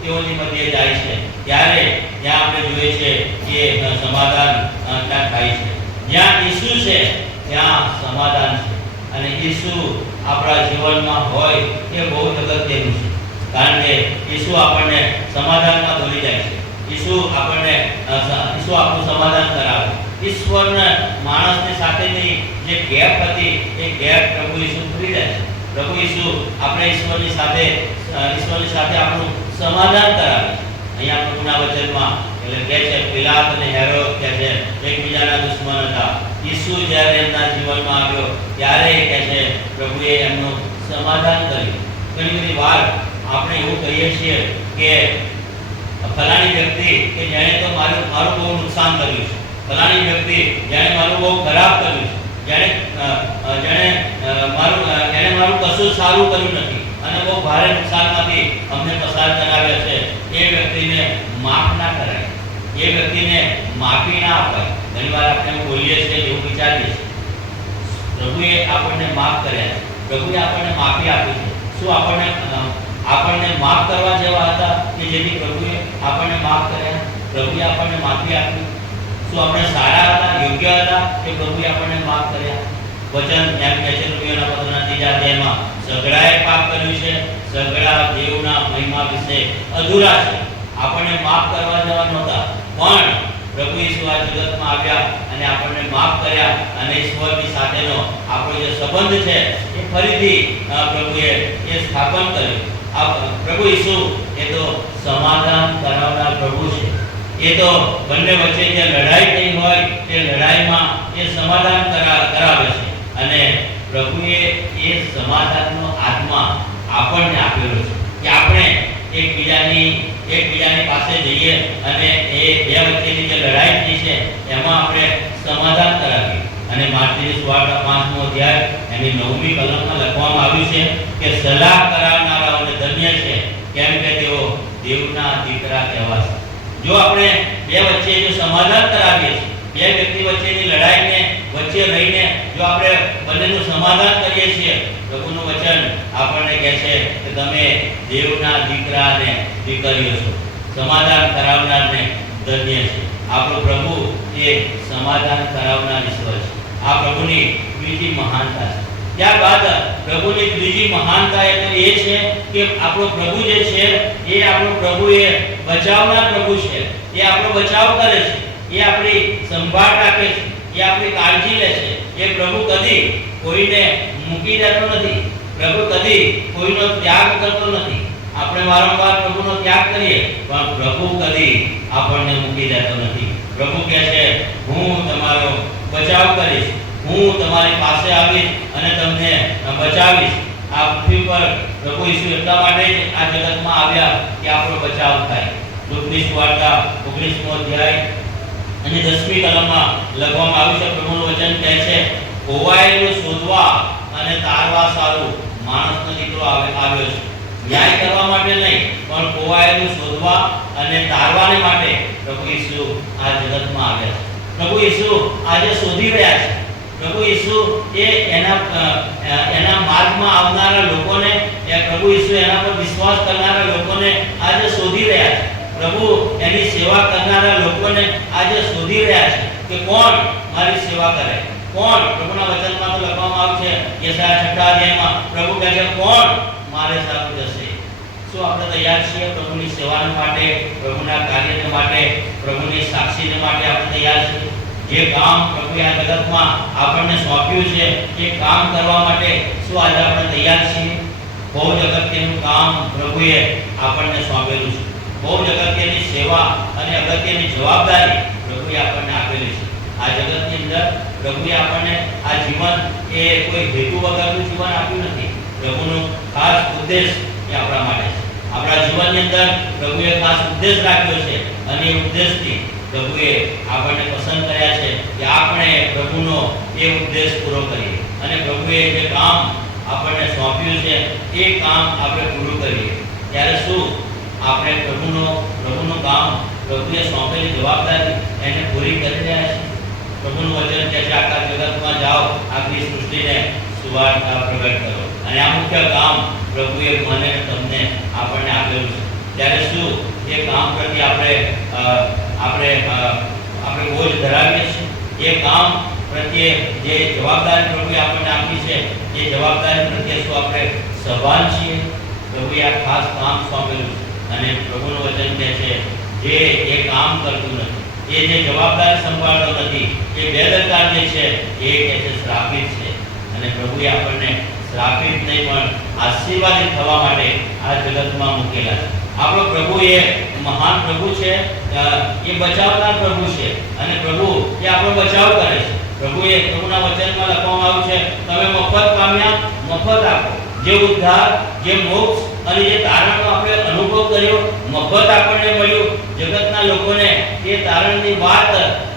તેઓની મધ્યે જાય છે ત્યારે ત્યાં આપણે જોઈએ છે કે સમાધાન ત્યાં થાય છે. જ્યાં ઈસુ છે ત્યાં સમાધાન છે. અને ઈસુ આપણા જીવનમાં હોય એ બહુ અગત્યનું છે, કારણ કે ઈસુ આપણને સમાધાનમાં દોરી જાય છે. ઈસુ આપણું સમાધાન કરાવે. ઈશ્વરને માણસની સાથેની જે ગેપ હતી એ ગેપ પ્રભુ ઈસુ પૂરી રહે છે. પ્રભુ ઈસુ આપણે ઈશ્વરની સાથે આપણું સમાધાન કરાવે છે. અહીંયા પ્રભુના વચનમાં એટલે કહે છે પિલાત અને હેરોદ કહે છે એકબીજાના દુશ્મન હતા. ઈસુ જ્યારે એમના જીવનમાં આવ્યો ત્યારે કહે છે પ્રભુએ એમનું સમાધાન કર્યું. ઘણી બધી વાર આપણે એવું કહીએ છીએ કે ફલાણી વ્યક્તિ કે જેણે તો મારું બહુ નુકસાન કર્યું છે, ફલાણી વ્યક્તિ જેણે મારું બહુ ખરાબ કર્યું છે, જેણે મારું કશું સારું કર્યું નથી અને બહુ ભારે નુકસાનમાંથી અમને પસાર કરાવ્યા છે, એ વ્યક્તિને માફ ના કરાય, એ વ્યક્તિને માફી ના અપાય. ઘણીવાર આપણે એવું બોલીએ છીએ, એવું વિચારીએ છીએ. પ્રભુએ આપણને માફ કર્યા છે, પ્રભુએ આપણને માફી આપી છે. શું આપણને માફ કરવા જેવા હતા કે જેથી પ્રભુએ આપણને માફ કર્યા? પ્રભુએ આપણને માફી આપી. શું આપણે સારા હતા, યોગ્ય હતા કે પ્રભુએ આપણને માફ કર્યા? વચન એમ કહે છે રોમીયોના પત્રના 3 અધ્યાયમાં સગડાએ પાપ કર્યું છે, સગડા દેવના મહિમા વિશે અધૂરા છે. આપણને માફ કરવા જેવા નહોતા, પણ પ્રભુ ઈસુ આ જગતમાં આવ્યા અને આપણને માફ કર્યા અને ઈશ્વરની સાથેનો આપણો જે સંબંધ છે એ ફરીથી પ્રભુએ એ સ્થાપન કર્યું. પ્રભુ ઈસુ એ તો સમાધાન કરાવનાર પ્રભુ છે. એ તો બંને વચ્ચે જે લડાઈ થઈ હોય તે લડાઈમાં એ સમાધાન કરાવે છે અને પ્રભુએ એ સમાધાનનો આત્મા આપણને આપેલો છે કે આપણે એકબીજાની પાસે જઈએ અને એ બે વચ્ચેની જે લડાઈ થઈ છે એમાં આપણે સમાધાન કરાવીએ. અને માર્કની સુવાર્તા 5મો અધ્યાય એની 9મી કલમમાં લખવામાં આવ્યું છે કે સલાહ કરાવનારાઓને ધન્ય છે, કેમ કે તેઓ દેવના દીકરા કહેવાશે. જો આપણે બે વચ્ચે જો સમાધાન કરાવીએ છીએ, બે વ્યક્તિ વચ્ચેની લડાઈને વચ્ચે રહીને જો આપણે બંનેનું સમાધાન કરીએ છીએ, પ્રભુનું વચન આપણને કહે છે કે તમે દેવના દીકરા અને દીકરીઓ છો. સમાધાન કરાવનારને ધન્ય છે. આપણો પ્રભુ એ સમાધાન કરાવનાર ઈશ્વર છે. આ પ્રભુની બીજી મહાનતા છે. ત્યારબાદ પ્રભુની ત્રીજી મહાનતા એ છે કે આપણો પ્રભુ જે છે એ આપણો પ્રભુ એ બચાવનાર પ્રભુ છે. એ આપણો બચાવ કરે છે, એ આપણી સંભાળ રાખે છે, એ આપણી કાળજી લે છે. એ પ્રભુ કદી કોઈને મૂકી દેતો નથી, પ્રભુ કદી કોઈનો ત્યાગ કરતો નથી. આપણે વારંવાર પ્રભુનો ત્યાગ કરીએ પણ પ્રભુ કદી આપણને મૂકી દેતો નથી. પ્રભુ કહે છે હું તમારો બચાવ કરીશ, હું તમારી પાસે આવીશ અને તમને બચાવીશ. આ પૃથ્વી પર પ્રભુ ઈસુ એટલા માટે જ આ જગતમાં આવ્યા કે આપણો બચાવ થાય. લુકની સુવાર્તા 19મો અધ્યાય અને 10મી કલમમાં લખવામાં આવ્યું છે. પ્રભુનું વચન કહે છે ખોવાયેલું શોધવા અને તારવા સારું માણસનો દીકરો આવ્યો છે. ન્યાય કરવા માટે નહીં પણ ખોવાયેલું શોધવા અને તારવાને માટે પ્રભુ ઈસુ આ જગતમાં આવ્યા છે. પ્રભુ ઈસુ આજે શોધી રહ્યા છે. પ્રભુ ઈસુ એ એના માર્ગમાં આવનારા લોકોને, પ્રભુ ઈસુ એના પર વિશ્વાસ કરનારા લોકોને આજે શોધી રહ્યા છે. પ્રભુ એની સેવા કરનારા લોકોને આજે શોધી રહ્યા છે કે કોણ મારી સેવા કરે, કોણ. પ્રભુના વચનમાં તો લખવામાં આવ્યું છે યશાયા 6 અધ્યાયમાં પ્રભુ કહે છે કોણ મારે સારું જશે. શું આપણે તૈયાર છીએ પ્રભુની સેવા માટે, પ્રભુના કાર્ય માટે, પ્રભુની સાક્ષીને માટે આપણે તૈયાર છીએ? જે કામ પ્રભુએ આ જગતમાં આપણને સોંપ્યું છે એ કામ કરવા માટે શું આજે આપણે તૈયાર છીએ? બહુ જ અગત્યનું કામ પ્રભુએ આપણને સોંપેલું છે. બહુ જ અગત્યની સેવા અને અગત્યની જવાબદારી પ્રભુએ આપણને આપેલી છે. આ જગતની અંદર પ્રભુએ આપણને આ જીવન એ કોઈ હેતુ વગરનું જીવન આપ્યું નથી. પ્રભુનો ખાસ ઉદ્દેશ એ આપણા માટે છે. આપણા જીવનની અંદર પ્રભુએ ખાસ ઉદ્દેશ રાખ્યો છે અને એ ઉદ્દેશથી પ્રભુએ આપણને પસંદ કર્યા છે કે આપણે પ્રભુનો એ ઉદ્દેશ પૂરો કરીએ અને પ્રભુએ જે કામ આપણને સોંપ્યું છે એ કામ આપણે પૂરું કરીએ. ત્યારે શું આપણે પ્રભુનું કામ, પ્રભુએ સોંપેલી જવાબદારી એને પૂરી કરી રહ્યા છે? પ્રભુનું વચન કહે છે આખા જગતમાં જાઓ, આખી સૃષ્ટિને સુવાર્તા પ્રગટ કરો. અને આ મુખ્ય કામ પ્રભુએ મને તમને આપણને આપેલું છે. ત્યારે શું એ કામ પ્રત્યે આપણે બોજ ધરાવીએ છીએ? એ કામ પ્રત્યે જે જવાબદારી પ્રભુએ આપણને આપી છે એ જવાબદારી પ્રત્યે શું આપણે સભાન છીએ? પ્રભુએ આ ખાસ કામ સોંપેલું છે અને પ્રભુનું વચન કહે છે જે એ કામ કરતું નથી, એ જે જવાબદારી સંભાળતો નથી, એ બેદરકાર જે છે એ કે છે શ્રાપિત છે. અને પ્રભુએ આપણને શ્રાપિત નહીં પણ આશીર્વાદિત થવા માટે આ જગતમાં મૂકેલા છે. આપણો પ્રભુ એ મહાન પ્રભુ છે, એ બચાવનાર પ્રભુ છે અને પ્રભુ એ આપણો બચાવ કરે છે. પ્રભુના વચનમાં લખવામાં આવ્યું છે, તમે મફત પામ્યા મફત આપો. જે ઉદ્ધાર, જે મોક્ષ અને જે તારણનો આપણે અનુભવ કર્યો, મફત આપણને મળ્યું. જગતના લોકોને એ તારણની વાત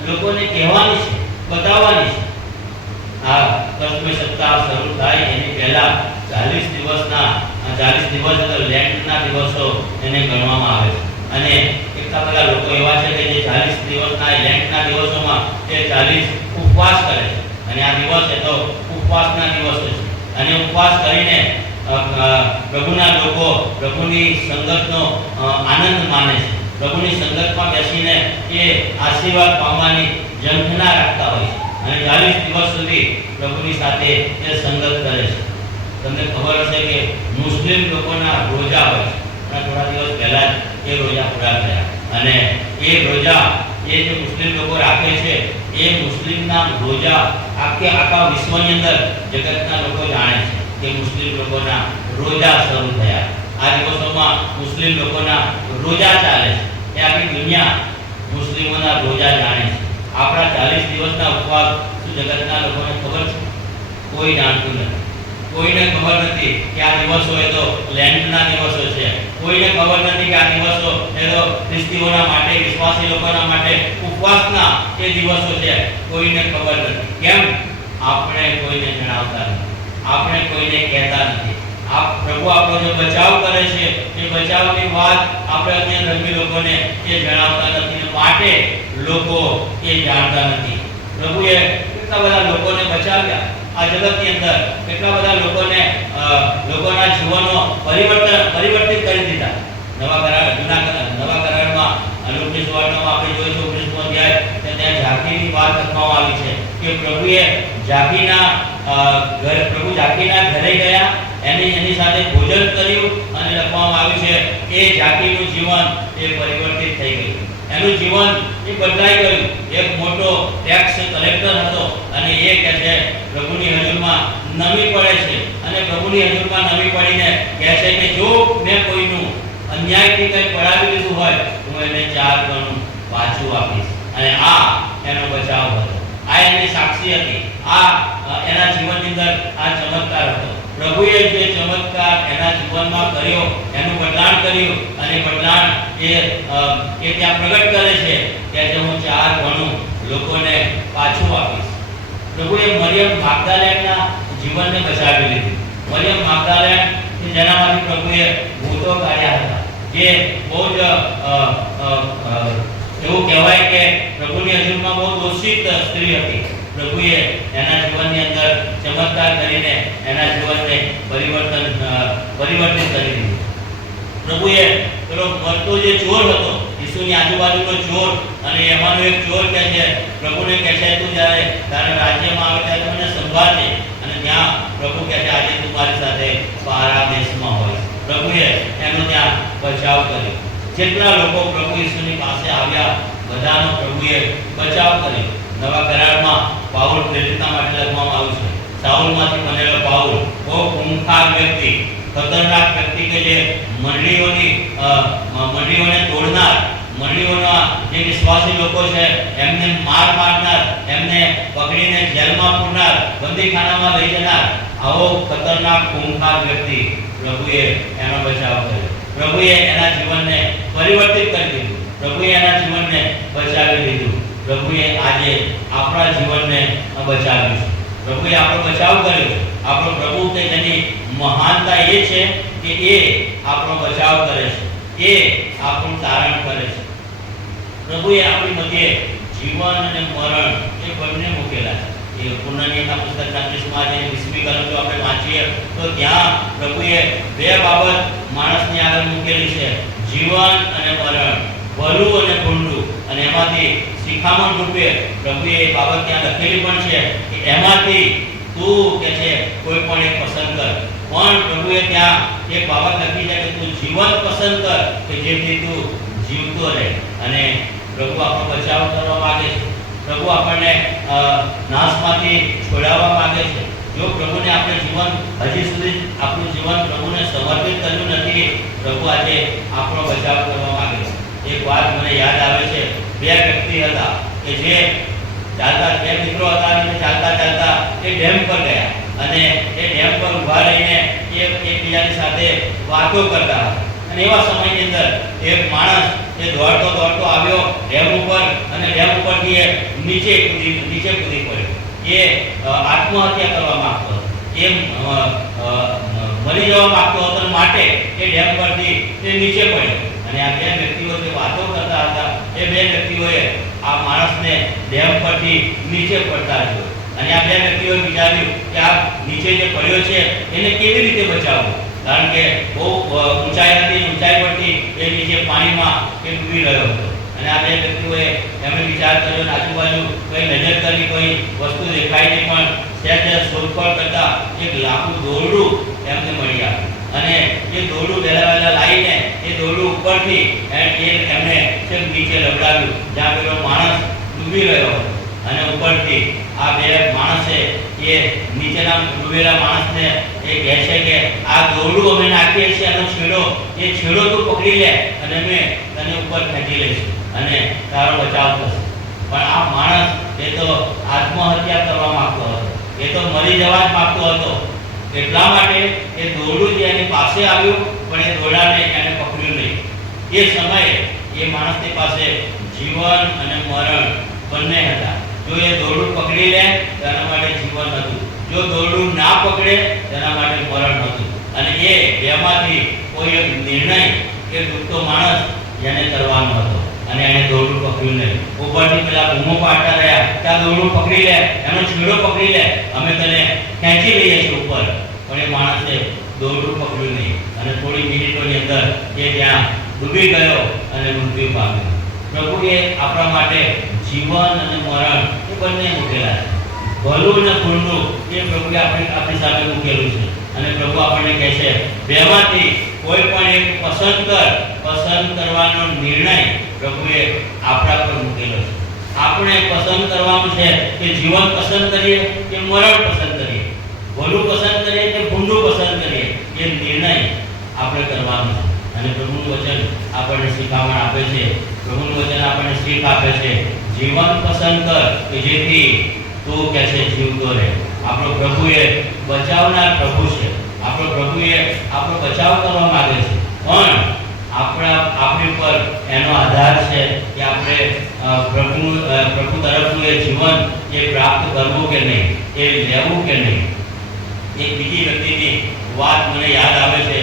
લોકોને કહેવાની છે, બતાવવાની છે. આ કસ્મે સપ્તાહ શરૂ થાય એની પહેલા 40 દિવસ એટલે લેન્ટના દિવસો એને ગણવામાં આવે છે. અને કેટલા બધા લોકો એવા છે કે જે 40 દિવસના લેન્ટના દિવસોમાં તે 40 ઉપવાસ કરે છે. અને આ દિવસ એ તો ઉપવાસના દિવસો છે. અને ઉપવાસ કરીને પ્રભુના લોકો પ્રભુની સંગતનો આનંદ માને છે. પ્રભુની સંગતમાં બેસીને એ આશીર્વાદ પામવાની ઝંખના રાખતા હોય છે. અને 40 દિવસ સુધી પ્રભુની સાથે એ સંગત કરે છે. તમને ખબર હશે કે મુસ્લિમ લોકોના રોજા હોય છે. થોડા દિવસ પહેલા જ એ રોજા પૂરા થયા. અને એ રોજા એ જે મુસ્લિમ લોકો રાખે છે, એ મુસ્લિમના રોજા આખા વિશ્વની અંદર જગતના લોકો જાણે છે કે મુસ્લિમ લોકોના રોજા શરૂ થયા. આ દિવસોમાં મુસ્લિમ લોકોના રોજા ચાલે છે. એ આખી દુનિયા મુસ્લિમોના રોજા જાણે છે. આપણા 40 દિવસના ઉપવાસ શું જગતના લોકોને ખબર છે? કોઈ જાણતું નથી. કોઈને ખબર નથી કે આ દિવસો એ તો લેન્ટના દિવસો છે. કોઈને ખબર નથી કે આ દિવસો એ તો ખ્રિસ્તીઓના માટે, વિશ્વાસી લોકોના માટે ઉપવાસના એ દિવસો છે. કોઈને ખબર નથી. કેમ? આપણે કોઈને જણાવતા નથી, આપણે કોઈને કહેતા નથી. પ્રભુ આપણો જે બચાવ કરે છે એ બચાવની વાત આપણે અન્ય ધર્મી લોકોને એ જણાવતા નથી, માટે લોકો એ જાણતા નથી. પ્રભુએ કેટલા બધા લોકોને બચાવ્યા આ જગતની અંદર. કેટલા બધા લોકોના જીવનો પરિવર્તિત કરી દીધા. નવા કરારમાં લુકની સુવાર્તામાં આપણે જોઈશું 19મો અધ્યાય, ત્યાં ઝાંખીની વાત લખવામાં આવી છે કે પ્રભુ ઝાંખીના ઘરે ગયા, એની સાથે ભોજન કર્યું અને લખવામાં આવ્યું છે એ ઝાંખીનું જીવન એ પરિવર્તિત થઈ ગયું. એનું જીવન એ બદલાઈ ગયું. એક મોટો ટેક્સ કલેક્ટર હતો અને એ કહે છે પ્રભુની હજુરમાં નમી પડે છે અને પ્રભુની હજુરમાં નમી પડીને કહે છે કે જો મેં કોઈનું અન્યાયથી કંઈ પડાવી લીધું હોય તો હું એને 4 ગણું પાછું આપીશ. અને આ એનો બચાવ હતો. આ એની સાક્ષી હતી. આ એના જીવનની અંદર આ ચમત્કાર હતો. પ્રભુએ જે ચમત્કાર એના જીવનમાં કર્યો, એનું બદલાણ કર્યું અને બદલાણ એ ત્યાં પ્રગટ કરે છે કે હું 4 ગણું લોકોને પાછું આપીશ. પ્રભુએ મરિયમ માગદાલેનના જીવનને બચાવી લીધું. મરિયમ માગદાલેન જેનામાંથી પ્રભુએ ભૂતો કાઢ્યા હતા, જે બહુ જ એવું કહેવાય કે પ્રભુની હજુરમાં બહુ દોષિત સ્ત્રી હતી. પ્રભુએ એના જીવનની અંદર ચમત્કાર કરીને એના જીવનને પરિવર્તિત કરી દીધું. પ્રભુએ પેલો મરતો જે ચોર હતો, ઈસુની આજુબાજુનો ચોર, અને એમાંનો એક ચોર કહે છે પ્રભુને કહે છે તું જ્યારે તારા રાજ્યમાં આવે ત્યારે મને સંભાળજે. અને ત્યાં પ્રભુ કહે છે આજે તું મારી સાથે પારા દેશમાં હોય. પ્રભુએ એનો ત્યાં બચાવ કર્યો. જેટલા લોકો પ્રભુ ઈસુની પાસે આવ્યા બધાનો પ્રભુએ બચાવ કર્યો. નવા કરારમાં પાઉલ પ્રેરિતના માટે લખવામાં આવ્યું છે, સાઉલમાંથી બનેલો પાઉલ બહુ ખૂંખાર વ્યક્તિ, ખતરનાક વ્યક્તિ કે જે મંડળીઓને તોડનાર, મંડળીઓના જે વિશ્વાસી લોકો છે એમને મારનાર, એમને પકડીને જેલમાં પૂરનાર, બંદીખાનામાં લઈ જનાર, આવો ખતરનાક ખૂંખાર વ્યક્તિ પ્રભુએ એનો બચાવ કર્યો. પ્રભુએ એના જીવનને પરિવર્તિત કરી દીધું. પ્રભુએ એના જીવનને બચાવી લીધું. પ્રભુએ આજે આપણા જીવનને બચાવ્યું છે. પ્રભુએ આપણો બચાવ કર્યો. આપણો પ્રભુ કે જેની મહાનતા એ છે કે એ આપણો બચાવ કરે છે, એ આપણું તારણ કરે છે. પ્રભુએ આપણી મધ્યે જીવન અને મરણ એ બંને મૂકેલા છે. એ પુનર્નિયમના પુસ્તકના 30મા અધ્યાયની 20મી કલમ જો આપણે વાંચીએ તો ત્યાં પ્રભુએ 2 બાબત માણસની આગળ મૂકેલી છે, જીવન અને મરણ, ભલું અને ભૂંડું. અને એમાંથી શિખામણ રૂપે પ્રભુએ એ બાબત ત્યાં લખેલી પણ છે કે એમાંથી તું કે છે કોઈ પણ એક પસંદ કર. પણ પ્રભુએ ત્યાં એક બાબત લખી છે કે તું જીવન પસંદ કર કે જેથી તું જીવતો રહે. અને પ્રભુ આપણો બચાવ કરવા માંગે છે, પ્રભુ આપણને નાશમાંથી છોડાવવા માંગે છે. જો પ્રભુને આપણે જીવન હજી સુધી આપણું જીવન પ્રભુને સમર્પિત કર્યું નથી, પ્રભુ આજે આપણો બચાવ કરવા માંગે છે. એક વાત મને યાદ આવે છે, બે વ્યક્તિ હતા કે જે ચાલતા, બે મિત્રો હતા અને ચાલતા ચાલતા એ ડેમ પર ગયા અને એ ડેમ પર ઊભા રહીને એકબીજાની સાથે વાતો કરતા હતા. અને એવા સમયની અંદર એક માણસ એ દોડતો દોડતો આવ્યો ડેમ ઉપર અને ડેમ ઉપરથી એ નીચે કૂદી પડ્યો. એ આત્મહત્યા કરવા માંગતો હતો, એ મરી જવા માંગતો હતો, માટે એ ડેમ પરથી તે નીચે પડ્યો. અને આ બે વ્યક્તિઓ જે વાતો કરતા હતા, એ બે વ્યક્તિઓએ આ માણસને ડેમ પરથી નીચે પડતા જોયો. અને આ બે વ્યક્તિઓએ વિચાર્યું કે આ નીચે જે પડ્યો છે એને કેવી રીતે બચાવવો, કારણ કે બહુ ઊંચાઈ હતી, ઊંચાઈ પરથી એ નીચે પાણીમાં એ ડૂબી રહ્યો હતો. અને આ બે વ્યક્તિઓએ એમણે વિચાર કર્યો, આજુબાજુ કોઈ નજર કરી, કોઈ વસ્તુ દેખાય નહીં, પણ સહેજ શોધખોળ કરતા એક લાકડું દોરડું એમને મળી આવ્યું. અને એ દોરડું વહેલા લાવીને એ દોરડું ઉપરથી એમને છેક નીચે લવડાવ્યું, જ્યાં પેલો માણસ ડૂબી રહ્યો હતો. અને ઉપરથી આ બે માણસે એ નીચેના ડૂબેલા માણસને એ કહે છે કે આ દોરડું અમે નાખીએ છીએ, એનો છેડો તું પકડી લે અને અમે તને ઉપર ખેંચી લઈશું અને તારો બચાવ થશે. પણ આ માણસ એ તો આત્મહત્યા કરવા માંગતો હતો, એ તો મરી જવા જ માંગતો હતો. એટલા માટે એ દોરડું જે એની પાસે આવ્યું, પણ એ દોરડાને એને પકડ્યું નહીં. એ સમયે એ માણસની પાસે જીવન અને મરણ બંને હતા. જો એ દોરડું પકડી લે તેના માટે જીવન હતું, જો દોરડું ના પકડે તેના માટે મરણ હતું. અને એ બેમાંથી કોઈ એક નિર્ણય એ ડૂબતો માણસ જેને કરવાનો હતો, અને એને દોરડું પકડ્યું નહીં. ઉપરથી પેલા બૂમો પાડતા રહ્યા કે આ દોરડું પકડી લે, એનો છેડો પકડી લે, અમે તને ખેંચી લઈએ છીએ ઉપર. પણ એ માણસે દોરડું પકડ્યું નહીં અને થોડી મિનિટોની અંદર એ ત્યાં ડૂબી ગયો અને મૃત્યુ પામ્યો. પ્રભુએ આપણા માટે જીવન અને મરણ એ બંને મૂકેલા છે. ભલું અને ખોટું એ પ્રભુએ આપણી સામે મૂકેલું છે. અને પ્રભુ આપણને કહે છે, બેમાંથી કોઈ પણ એક પસંદ કરવાનો નિર્ણય પ્રભુએ આપણા પર મૂકેલો છે. આપણે પસંદ કરવાનું છે કે જીવન પસંદ કરીએ કે મરણ પસંદ કરીએ, ભલું પસંદ કરીએ કે ભૂંડું પસંદ કરીએ, એ નિર્ણય આપણે કરવાનો છે. અને પ્રભુનું વચન આપણને શીખામણ આપે છે, પ્રભુનું વચન આપણને શીખ આપે છે, જીવન પસંદ કર કે જેથી તું કહે છે જીવતો રહે. આપણો પ્રભુ એ બચાવનાર પ્રભુ છે. આપણો પ્રભુ એ આપણો બચાવ કરવા માંગે છે, પણ આપણી પર એનો આધાર છે કે આપણે પ્રભુ તરફનું એ જીવન એ પ્રાપ્ત કરવું કે નહીં, એ લેવું કે નહીં. એક બીજી વ્યક્તિની વાત મને યાદ આવે છે.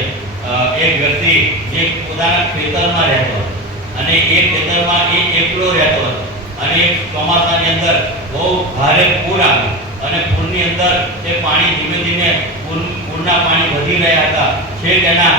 એક વ્યક્તિ જે પોતાના ખેતરમાં રહેતો હતો અને એ ખેતરમાં એ એકલો રહેતો હતો અને એક ચોમાસાની અંદર બહુ ભારે પૂર આવ્યું અને પૂરની અંદર એ પાણી ધીમે ધીમે પૂરના પાણી વધી રહ્યા હતા, છેક એના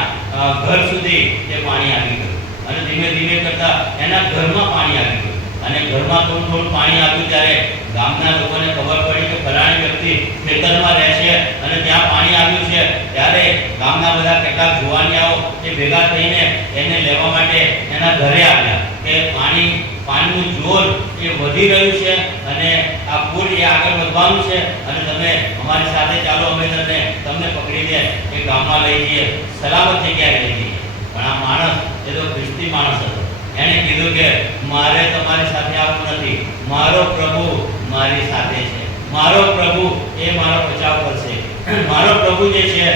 ઘર સુધી એ પાણી આવી ગયું. અને ધીમે ધીમે કરતા એના ઘરમાં પાણી આવી ગયું. અને ઘરમાં થોડું પાણી આવ્યું ત્યારે ગામના લોકોને ખબર પડી કે ફલાણી વ્યક્તિ ખેતરમાં રહે છે અને ત્યાં પાણી આવ્યું છે. ત્યારે ગામના બધા કેટલાક જુવાનિયાઓ એ ભેગા થઈને એને લેવા માટે એના ઘરે આવ્યા કે પાણીનું જોર એ વધી રહ્યું છે અને આ પૂર એ આગળ વધવાનું છે અને તમે અમારી સાથે ચાલો, અમે તમને પકડીને એ ગામમાં લઈ જઈએ, સલામત જગ્યાએ લઈ જઈએ. પણ આ માણસ એ તો ખ્રિસ્તી માણસ હતો. એણે કીધું કે મારે તમારી સાથે આવવું નથી, મારો પ્રભુ મારી સાથે છે, મારો પ્રભુ એ મારો બચાવ કરશે, મારો પ્રભુ જે છે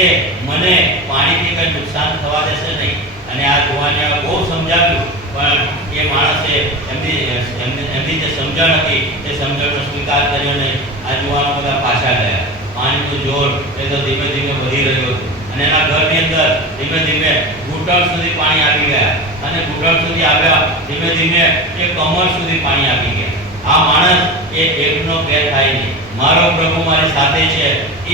એ મને પાણીથી કંઈ નુકસાન થવા દેશે નહીં. અને આ જુવાને બહુ સમજાવ્યું, પણ એ માણસે એમની જે સમજણ હતી એ સમજણનો સ્વીકાર કર્યો નહીં. આ જુવાનો બધા પાછા ગયા. પાણીનું જોર એ તો ધીમે ધીમે વધી રહ્યું હતું અને એના ઘરની અંદર ધીમે ધીમે ઘૂંટણ સુધી પાણી આવી ગયા અને ઘૂંટણ સુધી આવ્યા, ધીમે ધીમે એ કમર સુધી પાણી આવી ગયા. આ માણસ એ એકનો બે થાય નહીં. મારો પ્રભુ મારી સાથે છે,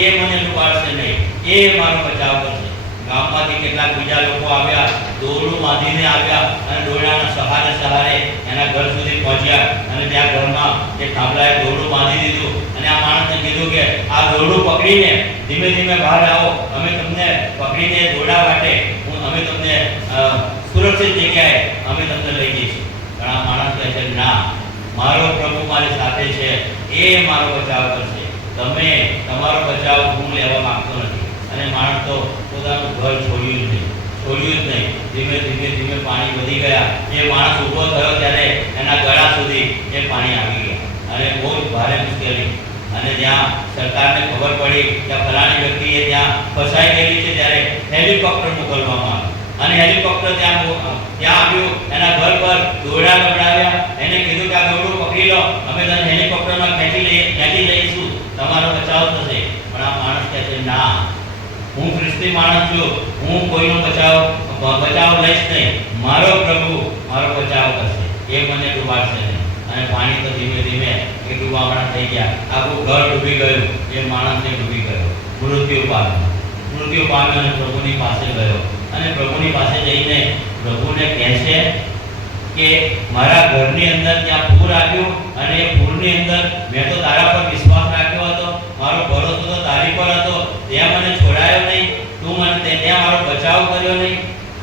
એ મને ડૂબાડશે નહીં, એ મારો બચાવ કરશે. ગામમાંથી કેટલાક બીજા લોકો આવ્યા, દોરડું બાંધીને આવ્યા અને દોરડાના સહારે એના ઘર સુધી પહોંચ્યા અને ત્યાં ઘરમાં એ થાંભલાએ દોરડું બાંધી દીધું અને આ માણસને કીધું કે આ દોરડું પકડીને ધીમે ધીમે બહાર આવો, અમે તમને પકડીને દોરડા વાટે અમે તમને સુરક્ષિત જગ્યાએ અમે તમને લઈ જઈશું. પણ આ માણસે ના, મારો પ્રભુ મારી સાથે છે, એ મારો બચાવ કરશે. તમે તમારો બચાવ હું લેવા માંગતો નથી. અને માણસ તો પોતાનું ઘર છોડ્યું જ નહીં. ધીમે ધીમે પાણી વધી ગયા. એ માણસ ઊભો થયો ત્યારે એના ગળા સુધી એ પાણી આવી ગયા અને બહુ જ ભારે મુશ્કેલી. અને જ્યાં સરકારને ખબર પડી કે ફલાણી વ્યક્તિ એ ત્યાં ફસાઈ ગયેલી છે ત્યારે હેલિકોપ્ટર મોકલવામાં આવ્યું. અને હેલિકોપ્ટર ત્યાં આવ્યું, એના ઘર પર દોરડા લગાવ્યા, એને કીધું કે આ દોરડું પકડી લો, અમે તને હેલિકોપ્ટરમાં ખેંચી લઈશું, તમારો બચાવ થશે. પણ આ માણસ કહે છે ના, હું ખ્રિસ્તી માણસ છું, હું કોઈનો બચાવ લઈશ નહીં. મારો પ્રભુ મારો બચાવ કરશે, એ મને ડૂબાડશે નહીં. અને પાણી તો ધીમે ધીમે એ ડૂબામણા થઈ ગયા. આખું ઘર ડૂબી ગયું. એ માણસને ડૂબી ગયો, મૃત્યુ પામ્યો અને પ્રભુની પાસે ગયો. અને પ્રભુની પાસે જઈને પ્રભુને કહે છે કે મારા ઘરની અંદર ત્યાં પૂર આવ્યું અને એ પૂરની અંદર મેં તો તારા પર વિશ્વાસ રાખ્યો હતો, મારો ભરોસો તો તારી પર હતો, ત્યાં મને છોડાયો નહીં, તું મને ત્યાં મારો બચાવ કર્યો નહીં.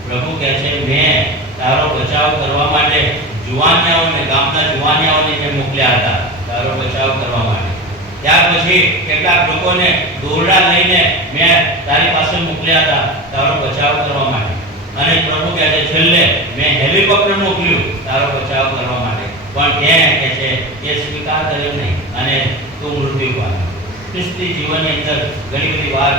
પ્રભુ કહે છે મેં તારો બચાવ કરવા માટે ગામના જુવાનિયાઓને મેં મોકલ્યા હતા, તારો બચાવ કરવા માટે. ત્યાર પછી કેટલાક લોકોને દોરડા લઈને મેં તારી પાસે મોકલ્યા હતા, તારો બચાવ કરવા માટે. અને પ્રભુ કહે છે છેલ્લે મેં હેલિકોપ્ટર મોકલ્યું તારો બચાવ કરવા માટે. પણ કહે છે એ સ્વીકાર કર્યો નહીં અને તું મૃત્યુ પામ્યો. ખ્રિસ્તી જીવનની અંદર ઘણી બધી વાર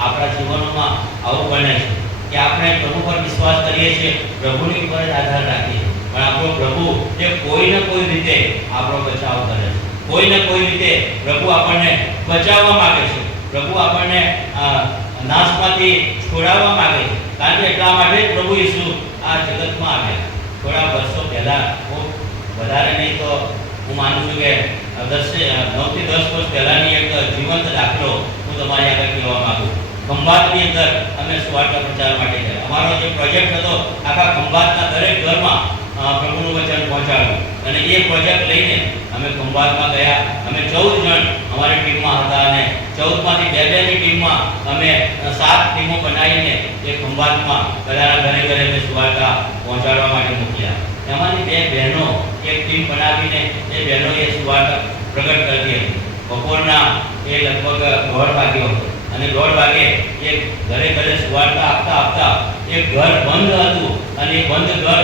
આપણા જીવનોમાં આવું બને છે કે આપણે પ્રભુ પર વિશ્વાસ કરીએ છીએ, પ્રભુની ઉપર જ આધાર રાખીએ છીએ, પણ આપણો પ્રભુ એ કોઈ ને કોઈ રીતે આપણો બચાવ કરે છે. કોઈ ને કોઈ રીતે પ્રભુ આપણને બચાવવા માંગે છે, પ્રભુ આપણને નાશમાંથી છોડાવવા માંગે છે. કારણ કે એટલા માટે જ પ્રભુ ઈસુ આ જગતમાં આવ્યા. થોડા વર્ષો પહેલા, વધારે નહીં તો હું માનું છું કે 9 થી 10 વર્ષ પહેલાની એક જીવંત દાખલો હું તમારી આગળ કહેવા માંગુ. ખંભાતની અંદર અમે સુવાર્તા પ્રચાર માટે ગયા. અમારો જે પ્રોજેક્ટ હતો આખા ખંભાતના દરેક ઘરમાં પ્રભુનું વચન પહોંચાડ્યું. અને એ પ્રોજેક્ટ લઈને અમે ખંભાતમાં ગયા. અમે 14 જણ અમારી ટીમમાં હતા અને 14માંથી 2-2ની ટીમમાં અમે 7 ટીમો બનાવીને એ ખંભાતમાં બધાના ઘરે અમે સુવાર્તા પહોંચાડવા માટે મોકલ્યા. એમાંની 2 બહેનો એક ટીમ બનાવીને એ બહેનોએ સુવાર્તા પ્રગટ કરી હતી. બપોરના એ લગભગ 1:30 વાગ્યો હતો અને 1:30 વાગે એ ઘરે સુવાર્તા આપતા એ ઘર બંધ હતું. અને એ બંધ ઘર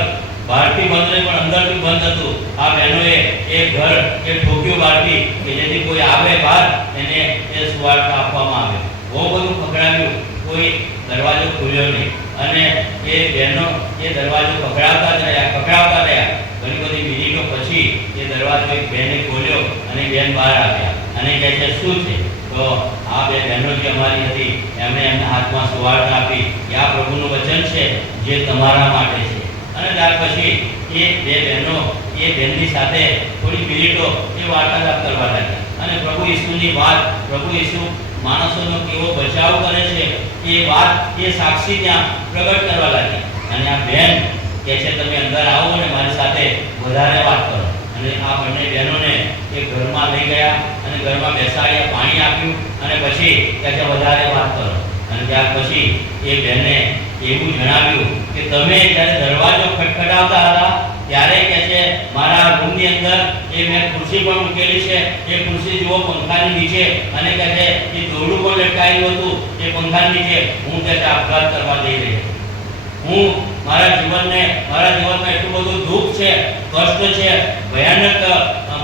બહારથી બંધ નહીં પણ અંદરથી બંધ હતું. આ બહેનોએ એ ઘર ઠોક્યું બહારથી કે જેથી કોઈ આવે બહાર એને એ સુવાર્તા આપવામાં આવે. બહુ બધું પકડાવ્યું, કોઈ દરવાજો ખુલ્યો નહીં. અને એ બહેનો એ દરવાજો પકડાવતા રહ્યા. ઘણી બધી મિનિટો પછી એ દરવાજો એક બહેને ખોલ્યો અને બેન બહાર આવ્યા અને કહે છે શું છે? તો આ 2 બહેનો જે અમારી હતી એમણે એમના હાથમાં સુવાર્તા આપી કે આ પ્રભુનું વચન છે જે તમારા માટે છે. અને ત્યાર પછી એ 2 બહેનો એ બહેનની સાથે થોડી મિનિટો એ વાર્તાલાપ કરવા લાગ્યા અને પ્રભુ ઈસુની વાત, પ્રભુ ઈસુ માણસોનો કેવો બચાવ કરે છે એ વાત, એ સાક્ષી ત્યાં પ્રગટ કરવા લાગી. અને આ બહેન કહે છે તમે અંદર આવો અને મારી સાથે વધારે વાત કરો. અને આ બંને બહેનોને એ ઘરમાં લઈ ગયા અને ઘરમાં બેસાડ્યા, પાણી આપ્યું અને પછી કહે છે વધારે વાત કરો. અને ત્યાર પછી એ બહેને એવું જણાવ્યું કે તમે જ્યારે દરવાજો ખટખટાવતા હતા ત્યારે કહે છે મારા રૂમની અંદર એ મેં ખુરશી પણ મૂકેલી છે, એ ખુરશી જુઓ પંખાની નીચે, અને કહે છે એ દોરડું પણ લટકાયેલું હતું એ પંખાની નીચે. હું કહે છે આપઘાત કરવા જઈ રહ્યો. હું મારા જીવનમાં એટલું બધું દુઃખ છે, કષ્ટ છે, ભયાનક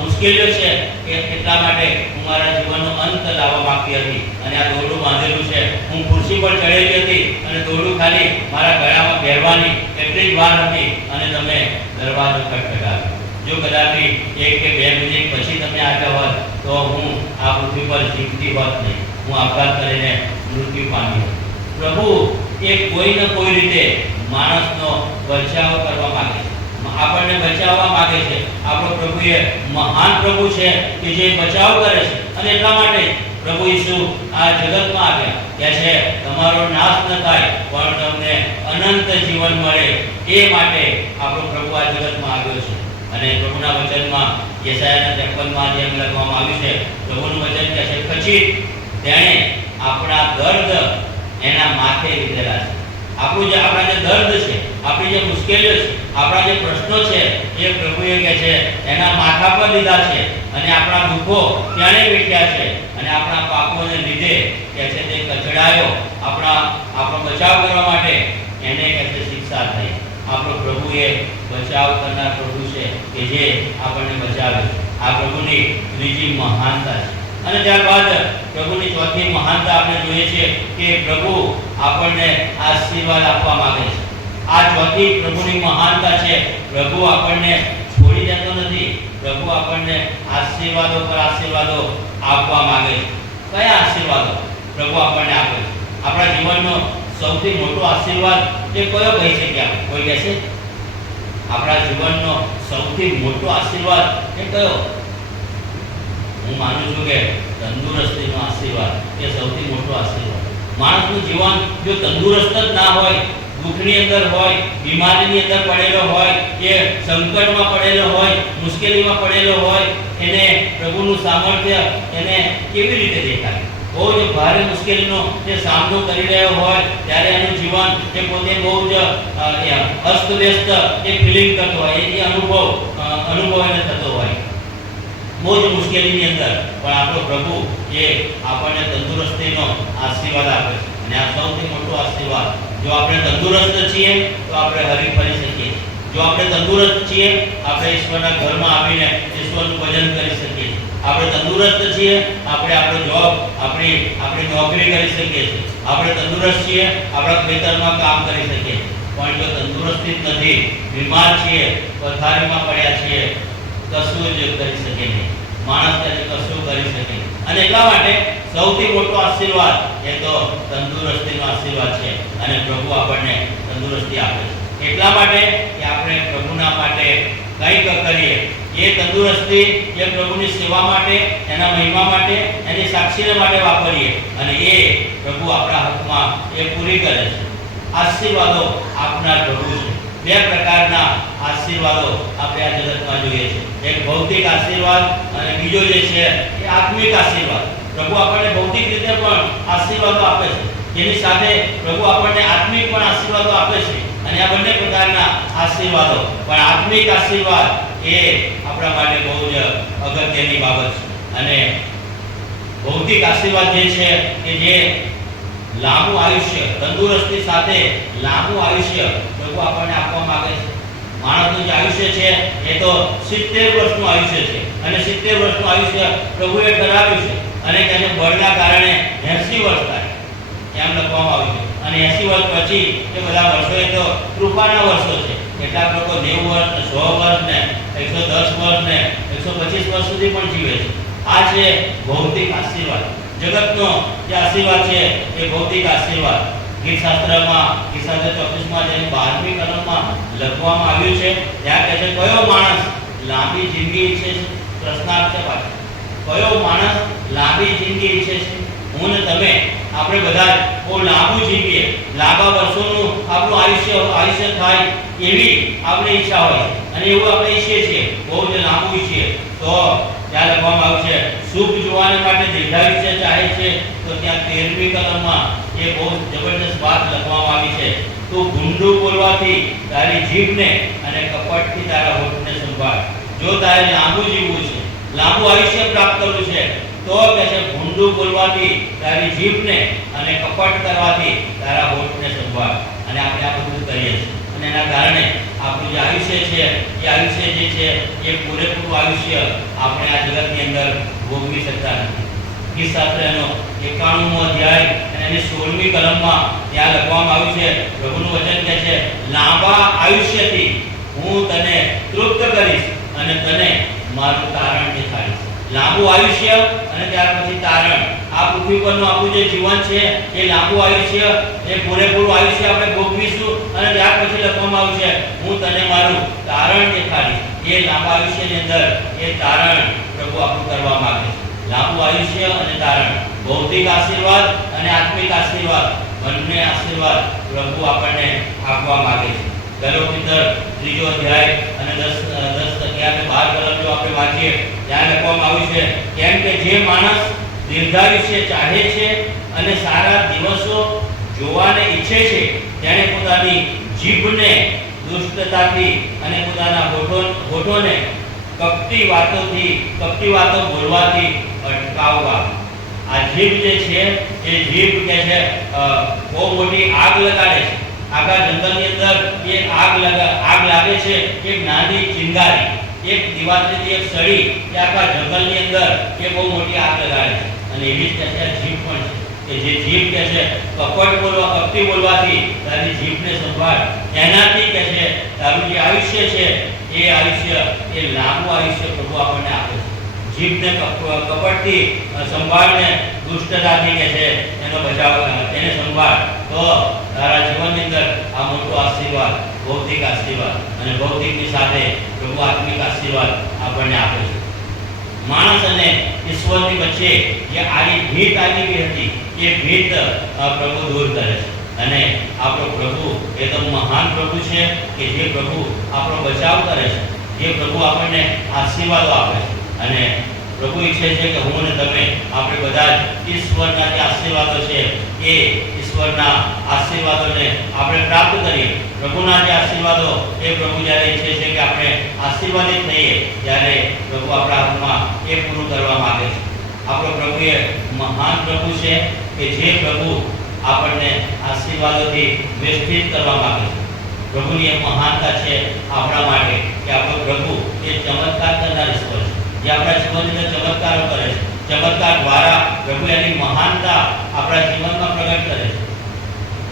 મુશ્કેલીઓ છે કે એટલા માટે હું મારા જીવનનો અંત લાવવા માંગતી હતી. અને આ દોરડું બાંધેલું છે, હું ખુરશી પર ચડેલી હતી અને દોરડું ખાલી મારા ગળામાં પહેરવાની એટલી જ વાર હતી અને તમે દરવાજો ખટખટાવ્યો. જો કદાચ 1 કે 2 મિનિટ પછી તમે આવ્યા હોત તો હું આ પૃથ્વી પર જીવતી હોત નહીં, હું આપઘાત કરીને મૃત્યુ પામ્યો. પ્રભુ એ કોઈ ને કોઈ રીતે માણસનો બચાવ કરવા માંગે છે, આપણને બચાવવા માંગે છે. આપણો પ્રભુ એ મહાન પ્રભુ છે કે જે બચાવ કરે છે. અને એટલા માટે પ્રભુ ઈસુ આ જગતમાં આવ્યા કે છે તમારો નાશ ન થાય પણ તમને અનંત જીવન મળે. એ માટે આપણો પ્રભુ આ જગતમાં આવ્યો છે. અને પ્રભુના વચનમાં યશાયાના 53માં જેમ લખવામાં આવ્યું છે, પ્રભુનું વચન કહે છે પછી તેણે આપણા દર્દ એના માથે લીધેલા છે. આપણા જે દર્દ છે, આપણી જે મુશ્કેલીઓ છે, આપણા જે પ્રશ્નો છે એ પ્રભુએ કહે છે એના માથા પર લીધા છે, અને આપણા દુઃખો ત્યાંને વેઠ્યા છે, અને આપણા પાપોને લીધે કહે છે તે કચડાયો, આપણો બચાવ કરવા માટે એને કહે છે શિક્ષા થઈ. આપણો પ્રભુ એ બચાવ કરનાર પ્રભુ છે કે જે આપણને બચાવે છે. આ પ્રભુની ત્રીજી મહાનતા છે. અને ત્યારબાદ પ્રભુની ચોથી મહાનતા આપણે જોઈએ છીએ કે પ્રભુ આપણને આશીર્વાદ આપવા માંગે છે. આ ચોથી પ્રભુની મહાનતા છે. પ્રભુ આપણને છોડી દેતો નથી. પ્રભુ આપણને આશીર્વાદો પર આશીર્વાદો આપવા માંગે છે. કયા આશીર્વાદો પ્રભુ આપણને આપે છે? આપણા જીવનનો સૌથી મોટો આશીર્વાદ એ કયો કહી શકીએ આપણે? કોઈ કહેશે? આપણા જીવનનો સૌથી મોટો આશીર્વાદ એ કયો? હું માનું છું કે તંદુરસ્તીનો આશીર્વાદ એ સૌથી મોટો આશીર્વાદ. માણસનું જીવન જો તંદુરસ્ત જ ના હોય, દુઃખની અંદર હોય, બીમારીની અંદર પડેલો હોય, એ સંકટમાં પડેલો હોય, મુશ્કેલીમાં પડેલો હોય, એને પ્રભુનું સામર્થ્ય એને કેવી રીતે દેખાય? બહુ જ ભારે મુશ્કેલીનો જે સામનો કરી રહ્યો હોય ત્યારે એનું જીવન એ પોતે બહુ જ અસ્તવ્યસ્ત એ ફિલિંગ કરતો હોય, એ અનુભવ એને થતો હોય બહુ જ મુશ્કેલીની અંદર. પણ આપણો પ્રભુ એ આપણને તંદુરસ્તીનો આશીર્વાદ આપે છે. અને આ સૌથી મોટો આશીર્વાદ. જો આપણે તંદુરસ્ત છીએ તો આપણે હરી ફરી શકીએ. જો આપણે તંદુરસ્ત છીએ આપણે ઈશ્વરના ઘરમાં આવીને ઈશ્વરનું ભજન કરી શકીએ. આપણે તંદુરસ્ત છીએ આપણે આપણો જોબ આપણી નોકરી કરી શકીએ છીએ. આપણે તંદુરસ્ત છીએ આપણા ખેતરમાં કામ કરી શકીએ. પણ જો તંદુરસ્તી જ નથી, બીમાર છીએ, પથારીમાં પડ્યા છીએ, કશું જ કરી શકે નહીં. માણસ ત્યારે કશું કરી શકે. અને એટલા માટે સૌથી મોટો આશીર્વાદ એ તો તંદુરસ્તીનો આશીર્વાદ છે. અને પ્રભુ આપણને તંદુરસ્તી આપે છે. એટલા માટે કે આપણે પ્રભુના માટે કંઈક કરીએ. એ તંદુરસ્તી એ પ્રભુની સેવા માટે, એના મહિમા માટે, એની સાક્ષીને માટે વાપરીએ, અને એ પ્રભુ આપણા હકમાં એ પૂરી કરે છે. આશીર્વાદો આપનાર પ્રભુ છે. બે પ્રકારના આશીર્વાદો આપણે આ જગતમાં જોઈએ છે. એક ભૌતિક આશીર્વાદ અને બીજો જે છે એ આત્મિક આશીર્વાદ. પ્રભુ આપણને ભૌતિક રીતે પણ આશીર્વાદો આપે છે, જેની સાથે પ્રભુ આપણને આત્મિક પણ આશીર્વાદો આપે છે. અને આ બંને પ્રકારના આશીર્વાદો, પણ આત્મિક આશીર્વાદ એ આપણા માટે બહુ જ અગત્યની બાબત છે. અને ભૌતિક આશીર્વાદ જે છે કે જે લાંબુ આયુષ્ય, તંદુરસ્તી સાથે લાંબુ આયુષ્ય પ્રભુ આપણને આપવા માંગે છે. માણસનું જે આયુષ્ય છે એ તો 70 વર્ષનું આયુષ્ય છે, અને 70 વર્ષનું આયુષ્ય પ્રભુએ ઠરાવ્યું છે. અને તેને બળના કારણે 80 વર્ષ થાય એમ લખવામાં આવ્યું છે. અને 80 વર્ષ પછી એ બધા વર્ષો એ તો કૃપાના વર્ષો છે. કેટલાક લોકો 90 વર્ષ, 100 વર્ષ ને 110 વર્ષ ને 125 વર્ષ સુધી પણ જીવે છે. આ છે ભૌતિક આશીર્વાદ. જગતનો જે આશીર્વાદ છે એ ભૌતિક આશીર્વાદ. ગીતશાસ્ત્રમાં, ગીતશાસ્ત્ર 34માં જેની 12મી કલમમાં લખવામાં આવ્યું છે, ત્યાં કહે છે કયો માણસ લાંબી જિંદગી ઈચ્છે છે? પ્રશ્નાર્થ છે પાછળ. કયો માણસ લાંબી જિંદગી ઈચ્છે છે? હું ને તમે, આપણે બધા બહુ લાંબુ જીવીએ, લાંબા વર્ષોનું આપણું આયુષ્ય થાય એવી આપણે ઈચ્છા હોય, અને એવું આપણે ઈચ્છીએ છીએ, બહુ જ લાંબુ ઈચ્છીએ. તો ત્યાં લખવામાં આવ્યું છે સુખ જોવાને માટે દીર્ઘાયુષ્ય ચાહે છે. તો ત્યાં 13મી કલમમાં એ બહુ જબરદસ્ત વાત લખવામાં આવી છે. તું ગુંડું બોલવાથી તારી જીભને અને કપટથી તારા હોઠને સંભાળ. જો તારે લાંબુ જીવવું છે, લાંબુ આયુષ્ય પ્રાપ્ત કરવું છે, તો કહે છે ગુંડું બોલવાથી તારી જીભને અને કપટ કરવાથી તારા હોઠને સંભાળ. અને આપણે આ બધું કરીએ છીએ, અને એના કારણે આપણું જે આયુષ્ય છે એ આયુષ્ય જે છે એ પૂરેપૂરું આયુષ્ય આપણે આ જગતની અંદર ભોગવી શકતા નથી. ગીતશાસ્ત્રનો 91મો અધ્યાય અને એની 16મી કલમમાં ત્યાં લખવામાં આવ્યું છે, પ્રભુનું વચન કહે છે લાંબા આયુષ્યથી હું તને તૃપ્ત કરીશ અને તને મારું તારણ દેખાડીશ. લાંબુ આયુષ્ય અને ત્યાર પછી તારણ. આ પૃથ્વી પરનું આપણું જે જીવન છે એ લાંબુ આયુષ્ય, એ પૂરેપૂરું આયુષ્ય આપણે ભોગવીશું. અને ત્યાર પછી લખવામાં આવ્યું છે હું તને મારું તારણ દેખાડીશ. એ લાંબા આયુષ્યની અંદર એ તારણ પ્રભુ આપણું કરવા માંગે છે. લાંબુ આયુષ્ય અને તારણ, ભૌતિક આશીર્વાદ અને આત્મિક આશીર્વાદ, બંને આશીર્વાદ પ્રભુ આપણને આપવા માંગે છે. ગલોપીતર 3જો અધ્યાય અને 10-11-12 કલમ જો આપણે વાંચીએ, ત્યાં લખવામાં આવ્યું છે કેમ કે જે માણસ દીર્ઘાયુષ્ય ચાહે છે અને સારા દિવસો જોવાને ઈચ્છે છે, તેણે પોતાની જીભને દુષ્ટતાથી અને પોતાના હોઠોને કપટી વાતો બોલવાથી અટકાવવા. આ જીભ જે છે એ જીભ કે છે બહુ મોટી આગ લગાડે છે. આખા જંગલની અંદર એ આગ લાગે છે. એક નાની ચિંગારી, એક દિવાલથી એક સળી એ આખા જંગલની અંદર એ બહુ મોટી આગ લગાડે છે. અને એવી જ રીતે જીભ પણ છે કે જે જીભ કે છે કપટી બોલવાથી તારી જીભને સંભાળ. એનાથી કે છે તારું જે આયુષ્ય છે એ આયુષ્ય એ લાંબુ આયુષ્ય પ્રભુ આપણને આપે છે. જીભને કપટથી સંભાળને દુષ્ટતાથી કે છે એનો બચાવ, તેને સંભાળ તો તારા જીવનની અંદર આ મોટો આશીર્વાદ, ભૌતિક આશીર્વાદ અને ભૌતિકની સાથે પ્રભુ આત્મિક આશીર્વાદ આપણને આપે છે. માણસ અને ઈશ્વરની વચ્ચે જે આની ભીત આવી ગઈ હતી એ ભીત પ્રભુ દૂર કરે છે. અને આપણો પ્રભુ એ તો મહાન પ્રભુ છે કે જે પ્રભુ આપણો બચાવ કરે છે, જે પ્રભુ આપણને આશીર્વાદો આપે છે. અને પ્રભુ ઈચ્છે છે કે હું અને તમે આપણે બધા જ ઈશ્વરના જે આશીર્વાદો છે એ ઈશ્વરના આશીર્વાદોને આપણે પ્રાપ્ત કરીએ. પ્રભુના જે આશીર્વાદો એ પ્રભુ જ્યારે ઈચ્છે છે કે આપણે આશીર્વાદિત થઈએ ત્યારે પ્રભુ આપણા હાથમાં એ પૂરું કરવા માંગે છે. આપણો પ્રભુ એ મહાન પ્રભુ છે કે જે પ્રભુ આપણને આશીર્વાદોથી વેષ્ટિત કરવા માંગે છે. પ્રભુની એ મહાનતા છે આપણા માટે કે આપણો પ્રભુ એ ચમત્કાર કરનાર ઈશ્વર છે, જે આપણા જીવનની અંદર ચમત્કારો કરે છે. ચમત્કાર દ્વારા પ્રભુ એની મહાનતા આપણા જીવનમાં પ્રગટ કરે છે.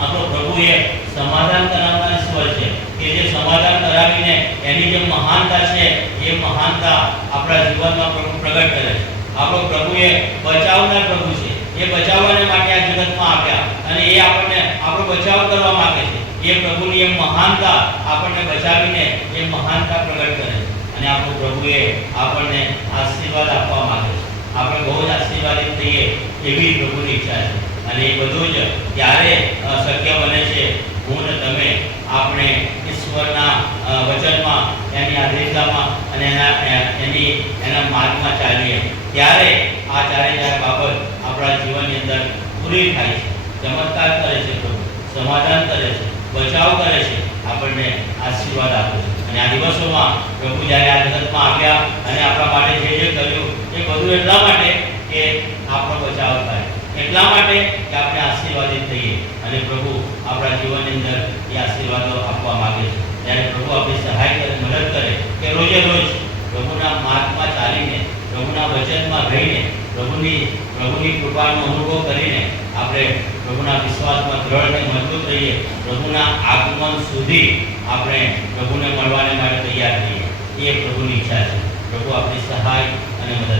આપણો પ્રભુ એ સમાધાન કરાવનાર ઈશ્વર છે કે જે સમાધાન કરાવીને એની જે મહાનતા છે એ મહાનતા આપણા જીવનમાં પ્રભુ પ્રગટ કરે છે. આપણો પ્રભુ એ બચાવનાર પ્રભુ છે. એ બચાવવાને માટે આ જગતમાં આવ્યા અને એ આપણને આપણો બચાવ કરવા માંગે છે. એ પ્રભુની એ મહાનતા આપણને બચાવીને એ મહાનતા પ્રગટ કરે છે. અને આપણો પ્રભુ એ આપણને આશીર્વાદ આપવા માંગે છે. આપણે બહુ જ આશીર્વાદિત થઈએ એવી પ્રભુની ઈચ્છા છે. અને એ બધું જ ત્યારે શક્ય બને છે હું ને તમે આપણે ઈશ્વરના વચનમાં, એની આધીનતામાં અને એના માર્ગમાં ચાલીએ ત્યારે આ ચારે બાબત આપણા જીવનની અંદર પૂરી થાય છે. ચમત્કાર કરે છે પ્રભુ, સમાધાન કરે છે, બચાવ કરે છે, આપણને આશીર્વાદ આપે છે. અને આ દિવસોમાં પ્રભુ જ્યારે આ જગતમાં આવ્યા અને આપણા માટે જે કર્યું એ બધું એટલા માટે કે આપણો બચાવ થાય, એટલા માટે કે આપણે આશીર્વાદિત થઈએ. અને પ્રભુ આપણા જીવનની અંદર એ આશીર્વાદો આપવા માંગે છે. ત્યારે પ્રભુ આપણી સહાય કરે, મદદ કરે કે રોજે રોજ પ્રભુના માર્ગમાં ચાલીને, પ્રભુના વચનમાં રહીને, પ્રભુની કૃપાનો અનુભવ કરીને આપણે પ્રભુના વિશ્વાસમાં દ્રઢ અને મજબૂત રહીએ. પ્રભુના આગમન સુધી આપણે પ્રભુને મળવાને માટે તૈયાર થઈએ. એ પ્રભુની ઈચ્છા છે. પ્રભુ આપણી સહાય અને મદદ